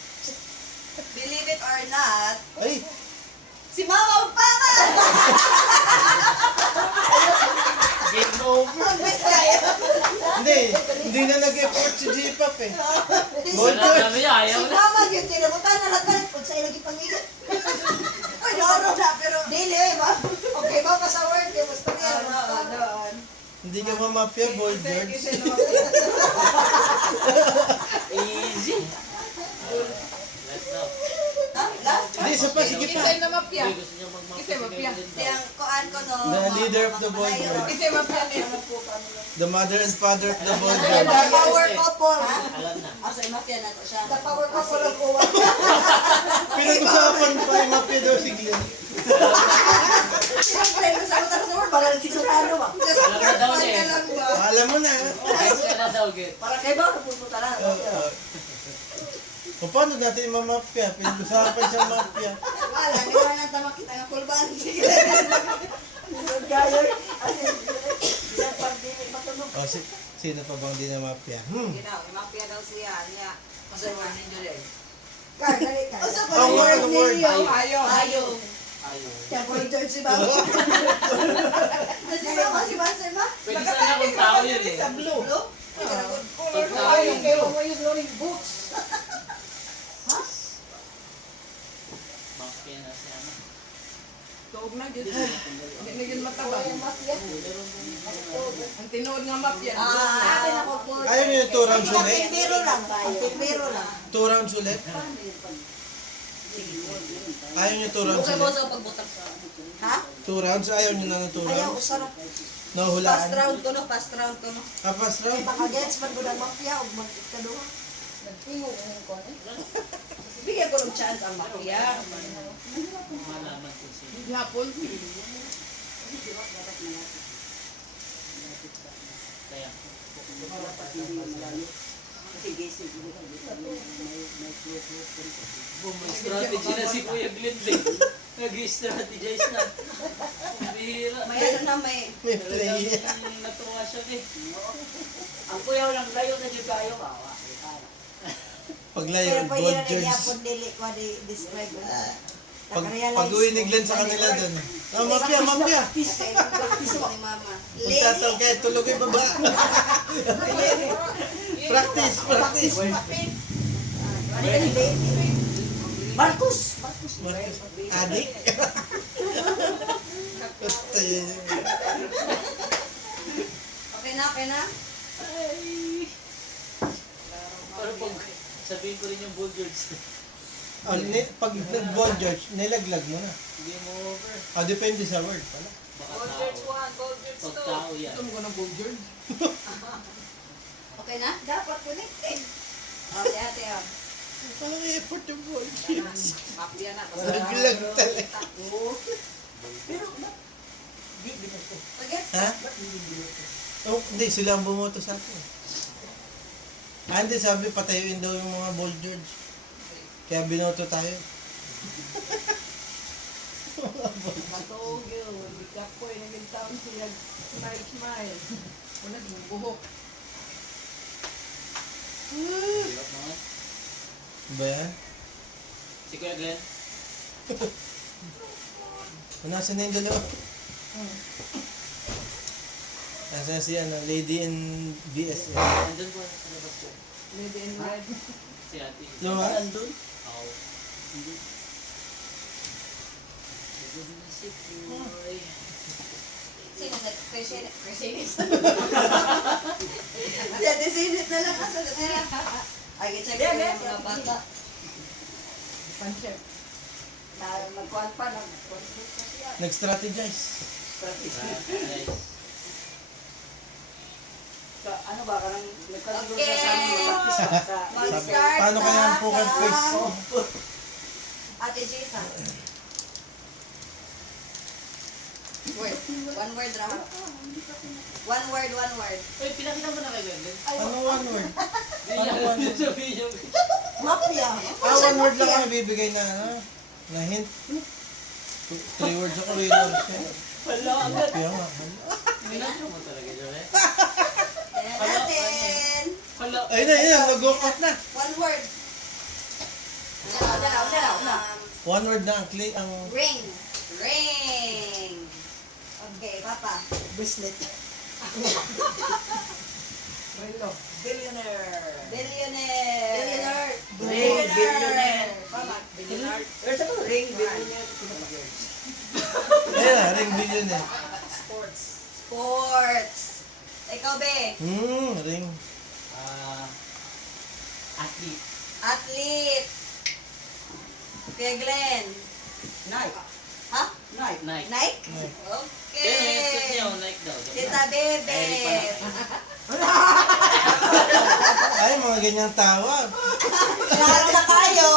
believe it or not, Ay, si Mama o Papa! Game over. Ang best kayo. hindi na nag-effort si J-Pop eh. Wala kami ayaw Si na. Mama yun, tinabutan na lahat. Kung sa'yo lagi pangigit. Ay, naaraw na, pero... Dili, ma. Okay, ba pa sa work, yung gusto niya. Doon. Hindi ka mamafia, bold birds. Easy. Let's go. Ha? Last? Hindi, isa pa, sige pa. Isay na mapya. Uy, gusto niyo magmampi Kasi mapya. Yung kuan ko no. The leader of the bold birds. Isay mapya niya. The mother and father of the bold The birds. power couple. Ha? Alam na. Asa mafia na to siya. the power couple of Owa. Pinag-usapan pa yung mafia daw si Glenn. Siyempre, sa utak sa work, para si Susano ba? Just Alam na daw niya eh. lang ba? Alam mo na. Ayos ka na daw, Git. Para kayo ba, pupunta na. O paano natin mamafia? Pinag-usapan siya mafia. Wala, di ba nang tama kita ng kulban? Sige. Gayon. As in, isang pandemic matunog. O, sino pa bang di na mafia? Ginaw, mafia daw siya niya. Kasi wala ninyo rin. Card, dali card. Usa pa Ang yung word, word ang word. ninyo. Ayaw. Ayaw. Ayaw. Kaya po yung George si Babo. Nasi Mama, si Banser ma? Pwede sana akong tao yun eh. Sa blue. Blue? Ay, karagod. Pag tao Ayaw yun. kayo mo yung learning books. Mafia na siya. Tuog na yun. Hindi na yun mataba. Yung mafia. Ang tinuod nga mapya. Atin Ah, ako po. Ayaw niyo yung 2 rounds ulit? Pipiro lang. Pipiro lang. 2 rounds ulit? Ayaw niyo 2 rounds Buka mo ulit? sa pagbutak sa ha? 2 rounds? Ayaw niyo na ng 2 Ayaw, rounds? usara. Fast Nahulaan? round ko no, fast round ko no. First round? Pag-against man ko ng mafia, huwag magkaduha. Nagtingo ko yung kon. Bigyan ko ng chance ang mafia. Malaman ko siya. Hapon. Kaya, may strategy na si Kuya Glenn eh. Nag-strategize na. Bihira. May ano na may... May play. Talagang natuwa siya eh. Ang kuya lang layo na di kayo, awa. Paglayo, Pero pwede gold na George. niya dili ko describe mo. Pag-uwi ni Glenn sa kanila doon. Ah, mafia, mafia. Practice ni mama. Magtataw kaya tulog yung baba. Practice, practice. Marcus! Adik. Okay na, okay na? Pero pag sabihin ko rin yung Bull George, Pag nag-ball George, nilaglag mo na. game over. Depende sa word pala. Baka Gold tao. George 1, Gold George Pag 2. tao yan. Okay na? Dapat connected. Okay, ate, oh. Parang effort yung ball George. Mafia na. Naglag talaga. Pagets? Ha? Oh, hindi, sila ang bumoto sa akin. Hindi, sabi patayuin daw yung mga ball George. Kaya binoto tayo. Matuog yun. Di ka po, naging taon sila smile. Una, bumubuhok. Hirap mga. Ba yan? Si Kuya Glenn, Nasaan na yung dalawa? Nasaan si Lady in BSN? nandun po sa labas ko. Lady in red. Si ate. Diba? Andun? Oo. Hindi. Nandun na si Kuya. Sino na? Krisinit. Dati sinit na lang kaso. Ay, check ko yung mga bata. Panchep. Nagkuhan pa, nag-consult na siya. Nag-strategize. Nice. Ano ba, karang nagkasiguro Okay. sa amin sa Mag-start Paano kaya ang poker face? Ate Jisa. Word. One word, Rahab. One word. Uy, pinakita mo na kay Glenn. Ano one word? Ano one word? Sabi niya. Mafia. One word lang ang bibigay na na hint. 3 words ako, 3 words yan. Wala agad. Kaya nga. Minatro mo talaga, Joel. Tingnan natin. Hala. Ayun na, mag-walk out na. One word. Una. One word na ang Ring. Okay, Papa. bracelet. Relo. Billionaire. Ring, billionaire. Papa. Billionaire. Pero sa to, ring, billionaire. Ayun na, ring billion eh. Sports. Ikaw, Be. Ring. Athlete. Athlete. Kuya Glenn. Nike. Ha? Nike. Nike. Nike? Kaya yung suit Okay. niya, Nike daw. Tita Bebe. Ay, mga ganyang tawag. Klaro na tayo.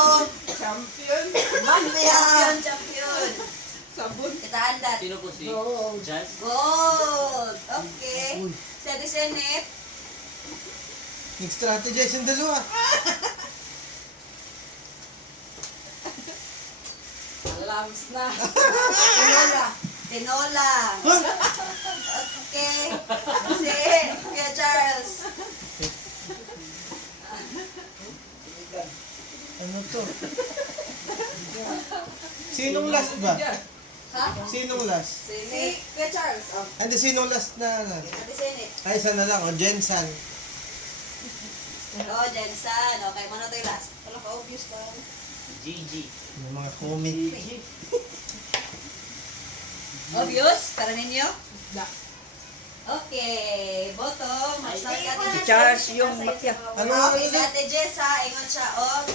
Champion. Champion. Sabon. Tita Andat. Sino po si Jazz? Gold. Okay. Si Ate Senep. Nag-strategize yung dalawa. Alarms na. Tinola. Okay. Si Kuya Charles. Ano to? Sinong last ba? Ha? Sinong last? Si Kuya Charles. Oh. Sinong last na Ate Senep. Ay, isa na lang. Jensan. Oh, Jensen. Okay, muna tayo last. Wala ka obvious pa. Gigi. Yung mga comic. Obvious? Para ninyo? Da. Okay. Boto. Mag-start ka Si Charles yung mafia. Ano Okay, si Ate Jessa, ingon siya og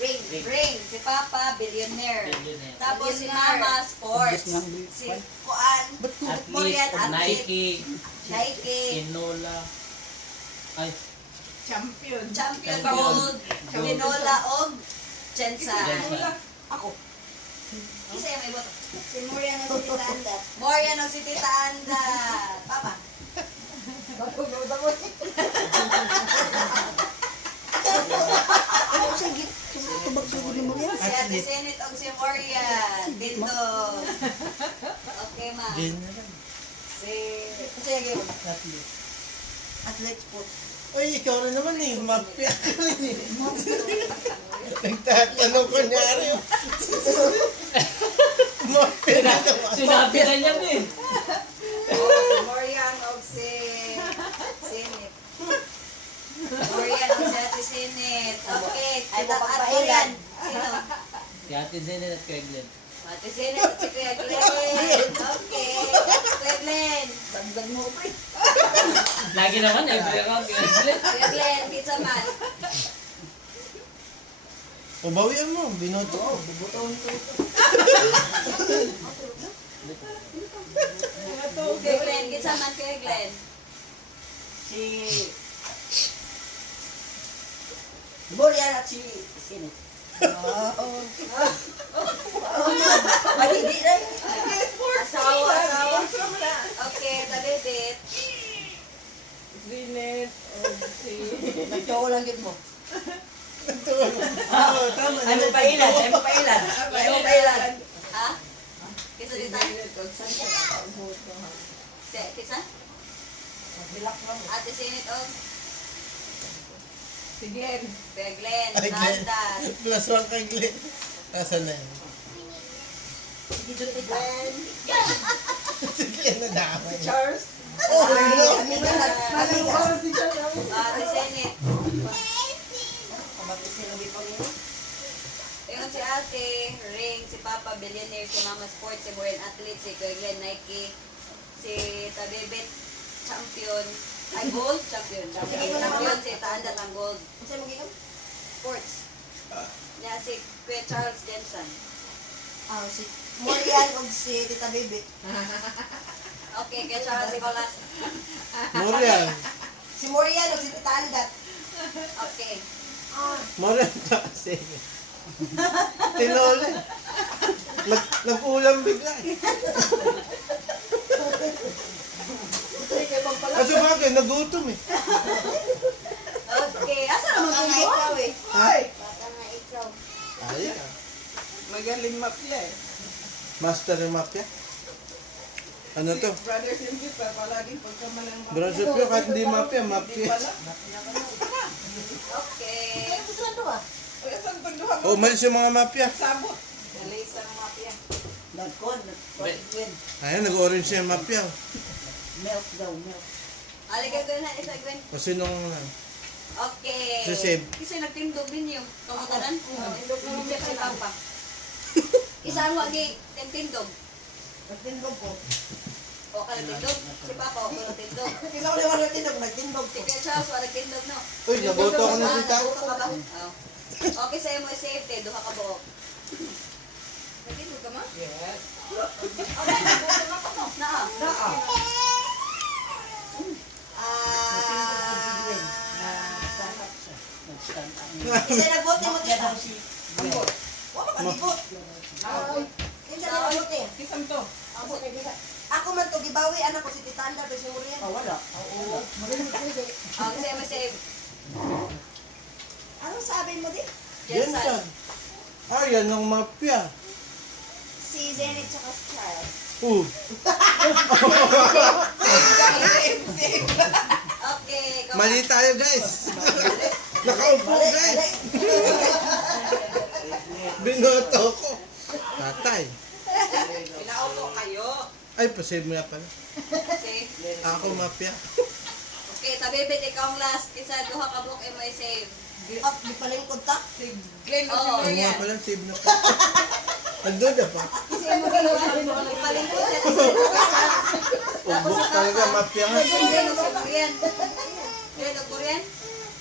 ring. Ring. Ring. Si Papa, billionaire. Billionaire. Tapos si Mama, sports. Si Kuan, Korean athlete. Nike. Nike. Inola. Ay, Champion. Champion Champion. Gold. Ginola og Jensen. Jensen. Ako. Isa yung may boto. Si Morian o si Tita Anda. Morian o si Tita Anda. Papa. Ano sa git? Tubag sa git mo yan? Si Ate Senit o si Morian. Bindos. Okay, ma. Si... Kasi yung game. Athlete po. Ay, ikaw na naman eh. Mafia ka rin eh. Nagtatanong ko nyari. Mafia na naman. Sinabi na niya eh. Si Morian o si Senit. Morian o si Ate Senit. Okay. At Morian. Sino? Si Ate Zenet at Kuya Glenn. Ate Senit at si Kuya Glenn. Okay. Kuya Glenn. Dagdag mo pa eh. Lagi naman, every round, Kuya Glenn. Kuya Glenn, pizza man. Pabawian mo, binoto ko. Kuya Glenn, pizza man Kuya Glenn. Si... Morian at si Sinit. Ay, hindi na. Asawa. Okay, tabibit. Zinet o si... Nagtawa lang git mo. Oo, tama na. Ano pa ilan? Ano pa ilan? Ano pa ilan? Ha? Kisa dita? Zinet o si... Kisa? Bilak mo. Ate Senit o Si Glenn. Kuya Glenn. Ay, Glenn. Nanda. Plus one kay Glenn. Asan na yun? Sige, Glenn. Si Glenn na damay. Charles. Oh, no. Ate Senit. Kamati sila di pa rin. Ayun si ate, Ring, si Papa, Billionaire, si Mama Sports, si Boyan Athlete, si Kuya Glenn, Nike, si Tabibit, Champion, ay Gold, Champion. Champion, si Taanda, ang Gold. Ano sa'yo mag-inom? Sports. Niya si Kuya Charles Jensen. Si Morian o si Tita Baby. Okay, Kuya Charles Nicolas. Morian. Si Morian o si Tita Andat. Okay. Morian kasi. Tinole. Nag-ulam bigla eh. Kasi bagay, nagutom eh. Okay, asa naman Baka kung nga ikaw ikaw eh. Ay! Baka nga ikaw. Ay ka. Magaling mafia eh. Master ng mafia. Ano to? Si Brother Simpi pa palaging pagkamalang mafia. Brother Pio, kahit hindi mafia, Hindi mafia. pala. Okay. Ano gusto lang to ah? O yan, saan pagduha mo? Oh, malis yung mga mafia. Sabot. Dali sa mga mafia. Nagkon. Nagkon. Ayun, nag-orange yung mafia. Milk daw, milk. Alika Gwen na isa Gwen. O sinong Okay. Si Seb. Kasi nagtindog din yung kamutanan. Tindog na siya si Papa. Isa mo agi tindog. Nagtindog ko. O ka nagtindog. Si Papa o ko nagtindog. Isa ko naman nagtindog. Nagtindog Si ko. Kuya Charles wala nagtindog no. Uy, naboto ako ng tita. Nabuto ka ba? Oo. Okay sa'yo mo safety. Duha ka buok. Nagtindog ka ma? Yes. Okay, nabuto na ka mo. Naa. Isa nagbote mo dito. Wala ka nagbote. Kinsa na nagbote? Kisam to. Ako man to gibawi anak ko si Tita Anda pero si Morian. Wala. Oo. Okay sa'yo mo save. Anong sabi mo di? Jensen. Ah, yan ang mafia. Si Zenit tsaka si Charles. Okay. Mali tayo guys. Nakaupo guys. Binoto ko. Tatay. Pinauto kayo. Ay, pasave mo na pala. Save. Ako mafia. Okay, tabibit ikaw ang last. Kisa duha ka buok mo save. Di palingkod ta. Si Glenn o si Oo. Ako nga Marian. pala, save na pa. Nandun na pa. Kasi mo ginawa. Palingkod siya. Ubok talaga, mafia nga. Korean. Korean o Korean?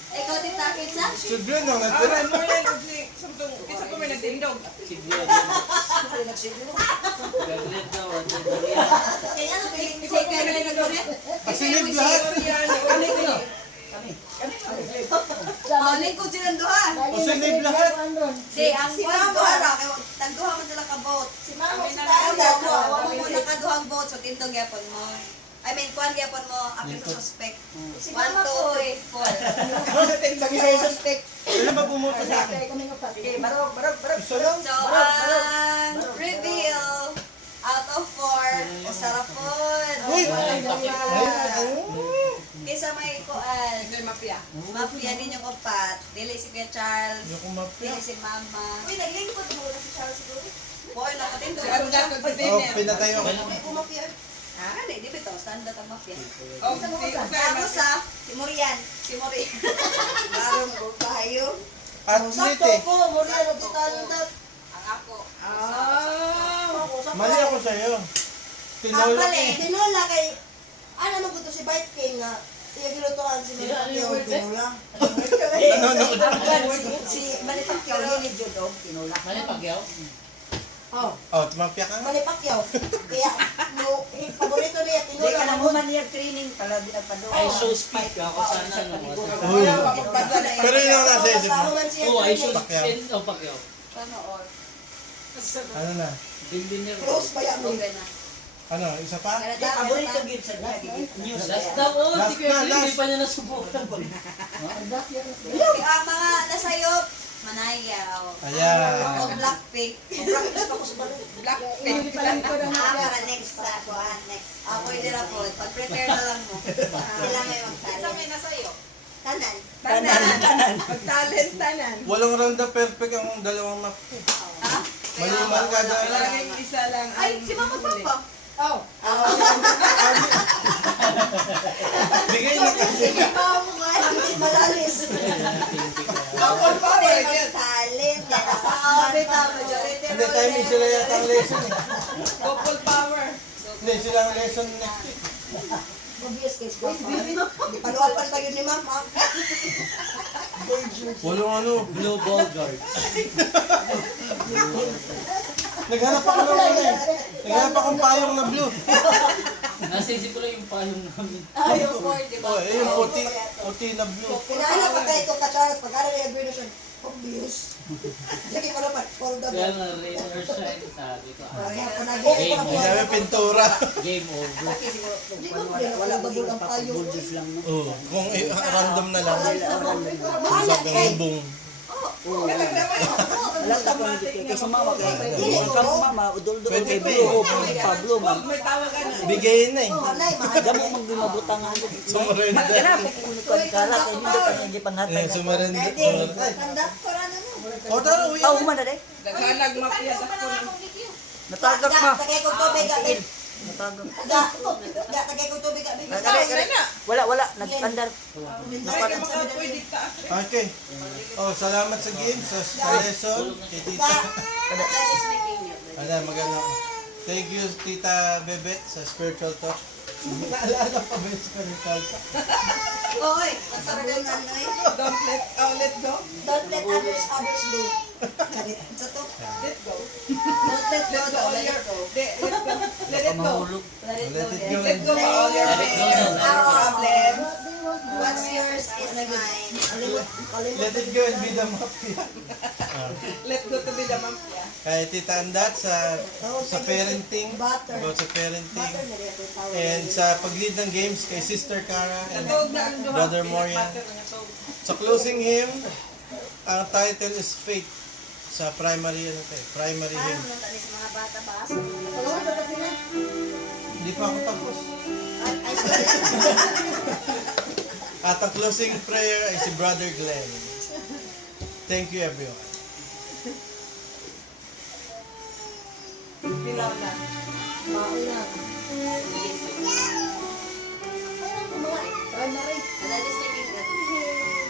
Ikaw din takit sa? Sige na, Ah, natira. Marian o si... Samtong, isa ko may nagtindog. Si Kuya Glenn. Kuya Glenn daw, Ate Maria. Kaya ano, kasi kaya nila nag-Korean? Pasilip lahat. Marian. Kami ko. Oh, lingkod silang duha. Lagi O, sino na yung lahat? Si ang Si kuwan Mama. duha ra kay tagduha man sila ka vote. Si Mama, si Kaya Tanda. mo mo nakaduhang vote so tindog gyapon mo. I mean, kuwan gyapon mo apil sa suspect. Si 1, Mama 2, po. 3, 4. Sabi sa'yo suspect. Ano ba bumoto sa akin? Kami upat. Okay, barog, barog, barog. Isa lang? So, ang reveal out of 4, usara pod. Uy! Kaysa may kuan, May mafia. mafia ninyo kapat. Dili si Kuya Charles, Hindi ko mapya. dili si Mama. Uy, naglingkod mo na si Charles siguro. Boy, nakatindo. Si Anda ko si Oh, Daniel. pinatay ako. May kumafia. Ah, di bito, standard ang mafia. Oh, si Tapos si Morian. Si Morian. Barong ko kayo. Athlete eh. ko, muna na talented. Ang ako. Ah. Mali ako sa'yo. Tinola ko Mali. eh. Tinola kay, ano mo ko to si Bite King nga, iya gilutuan si Manny Pacquiao, Tinola. Si Manny Pacquiao, hindi judo, Tinola. Mali pagyaw? Oh, Oh, tumapya ka nga. Manny Pacquiao. Kaya, paborito niya, Tinola. Kaya mo man niya training, pala di nagpado. I show speed ako sana. Uy. Pero yun ang nasa isip mo. Oh, I show Pacquiao. speed. Oh, pagyaw. Panood. Ano na? Billionaire. Close pa yan. Okay na. Ano? Isa pa? Paborito gid sa news. Last na, oh, Last si Kuya na, Glenn, last. hindi pa niya nasubukan. Ang mga nasayop, Manayaw. Ayan. O Blackpink. Blackpink. Para next sa kuan next. Ako hindi ra po. Pag-prepare na lang mo. Sila may Isa magtali. may nasayo. Tanan. Pag-talent tanan. Walang round na perfect ang dalawang map. Ha? Malimal ka dyan. Laging isa lang ang Ay, si Mama Papa. Oh, Bigay na kasi. hindi malalis. Couple power. Talent. Sabi ta, majority Hindi, timing sila yata ang lesson eh. Couple power. Hindi, sila ang lesson next week. Obvious case pa. Di paluapan pa yun ni Mama. Walang ano. Blue ball guard. Naghanap ako ng ano eh. Naghanap akong payong na blue. Nasa isip ko lang yung payong namin. Ayaw ko. Oh, eh, yung puti na blue. Kinahanap pa tayo ko ka-Charles. Pag-aral yung admission. Obvious. Lagi ko naman. Hold on. Kaya nga, rain or shine, sabi ko. Ang dami pintura. Game over. Hindi ko wala ba ang payo. Oh, kung random na lang. Wala Sa bong. Pwede pa eh. May tawagan na. Bigayin na eh. Sumarenda. Eh, sumarenda. Tanda ko na no. O, tara, uwi. Naghanag mafia dako na. Natagak ma. Tagay ko tubig gabi. Tagay ko tubig gabi. Wala, nag-andar. Ay, makapwede taas. Okay. Oh, salamat sa game, sa lesson, kay Tita. That is making you. Ano, maganda. Thank you, Tita Bebet, sa spiritual talk. Naalala pa ba yung spiritual talk? Oy, masarap ang ano eh. Don't let go. Don't let others do. Sa to. Let go. Don't let go. Let go all your. Let it go. Let it go. Let go all your Let it go pains, na. our problems. What's yours is mine. Let it go and be the mafia. Let go to be the mafia. Kay Tita Andat sa parenting, about sa parenting, and sa pag-lead ng games kay Sister Cara and Natog na ang duha. Brother Morian. Sa closing hymn, ang title is Faith sa primary primary Paano hymn. mo nang talis mga bata ba? Hindi pa ako tapos. Ay, sorry. At ang closing prayer ay si Brother Glenn. Thank you everyone. Pilaw na. That is making good.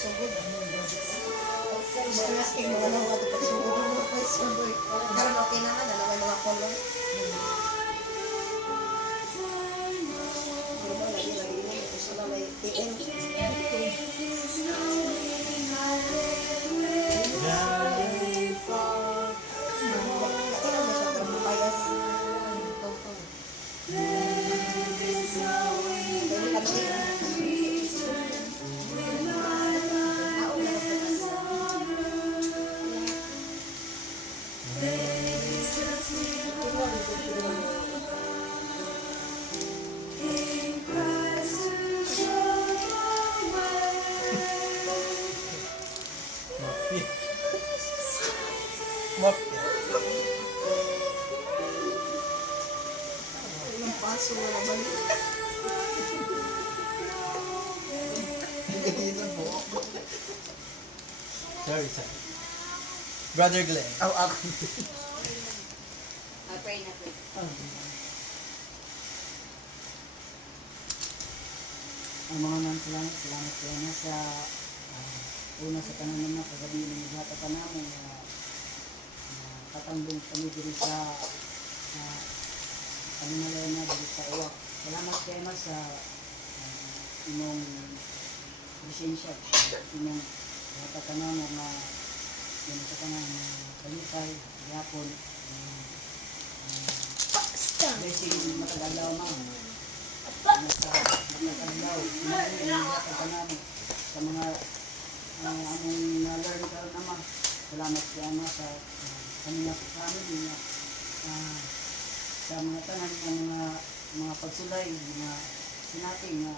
pagsugod. Interesting mga nawa ito pagsugod. Pagsugod. Karon okay naman, ano may mga kolong. Pero ba, lagi-lagi mo, gusto na may TN. Kailan mo siya trabupayas? Mafia. Yung paso na naman. Sorry. Brother Glenn. Ako. Pray na pray. Ang mga salamat kayo na sa una sa tanan naman kagabi ng mga ka namin na katambong kami dito sa paninalay na dito sa uwak. Salamat kayo na sa inyong lisensya, inyong mga ka namin na yun sa kanang balitay, yapon, blessing matagalaw ma'am. Matagalaw, sa mga among na-learn ka naman. Salamat kay Ama sa kanina sa family na sa mga tanan ng mga pagsulay, mga sinating na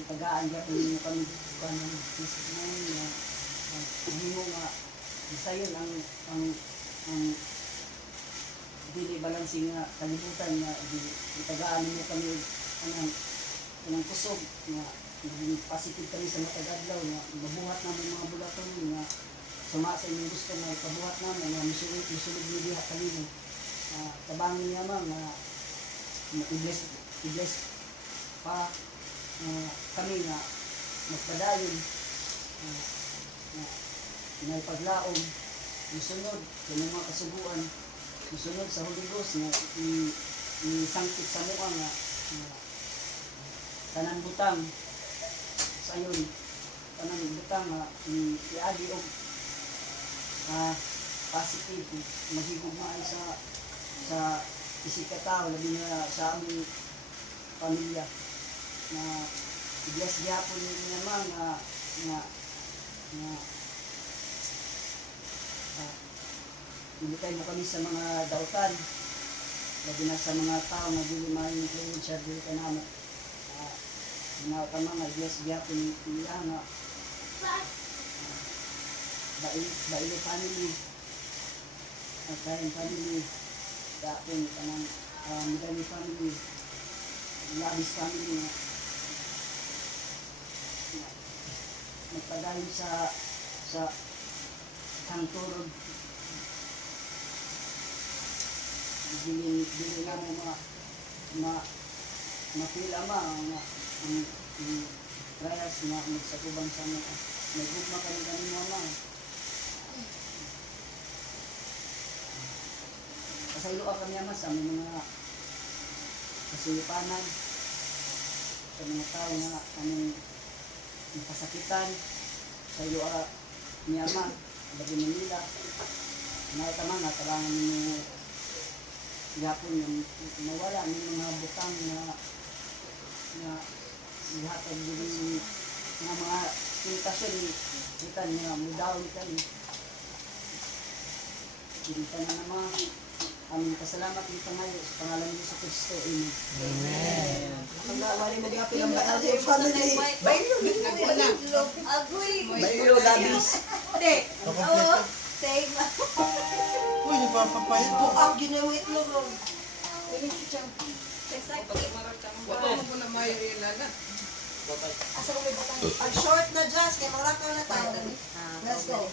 ditagaan ka kung kami kanang isip namin na mahimo nga isayon ang dili balansing nga kalibutan nga ditagaan mo kami anang kusog nga maging positive kami sa matagadlaw nga mabuhat namin mga bulaton nga suma sa inyong gusto nga ipabuhat namin nga musulog ni diha kanino tabangin niya nga i-bless pa kami nga magpadayon na ipaglaom musunod sa mga kasubuan musunod sa Holy Ghost nga isangkit sa mukha nga tanan butang sa ayon tanan butang nga iagi og positive maghigugmaay sa isip ka tao labi na sa aming pamilya na i-bless gyapon naman nga imitay mo kami sa mga dautan labi na sa mga tao na dili ma-influensya dili ka naman tama nga i-bless gyapon nila nga Bailo family at Kain family Dapong kanang Medali family Labis family magpadayon sa Sangturog dili na mo mapila ang trials na magsakubang sa mga nagugma ka ng kanyang mama kasaylo ka kami ama sa aming mga kasilipanan sa mga tao na aming kasakitan saylo ka ni ama lagi nila naitaman na talangan ninyo yapon yung nawala ng mga butang na ihatag din ng mga invitasyon kita niya mudawin kami kita na naman aming pasalamat dito ngayon sa pangalan ni Yesu Cristo. Amen. Wala mo gapil ang bakal sa family. Bailo Dabis. Hindi. Oo. Say ma. Uy, napapapayat po. Buang ginawa itlog ron. Wala mo na may ilana. Asa ko may batang. Pag short na jazz, kaya mga lakaw na tayo. Let's go.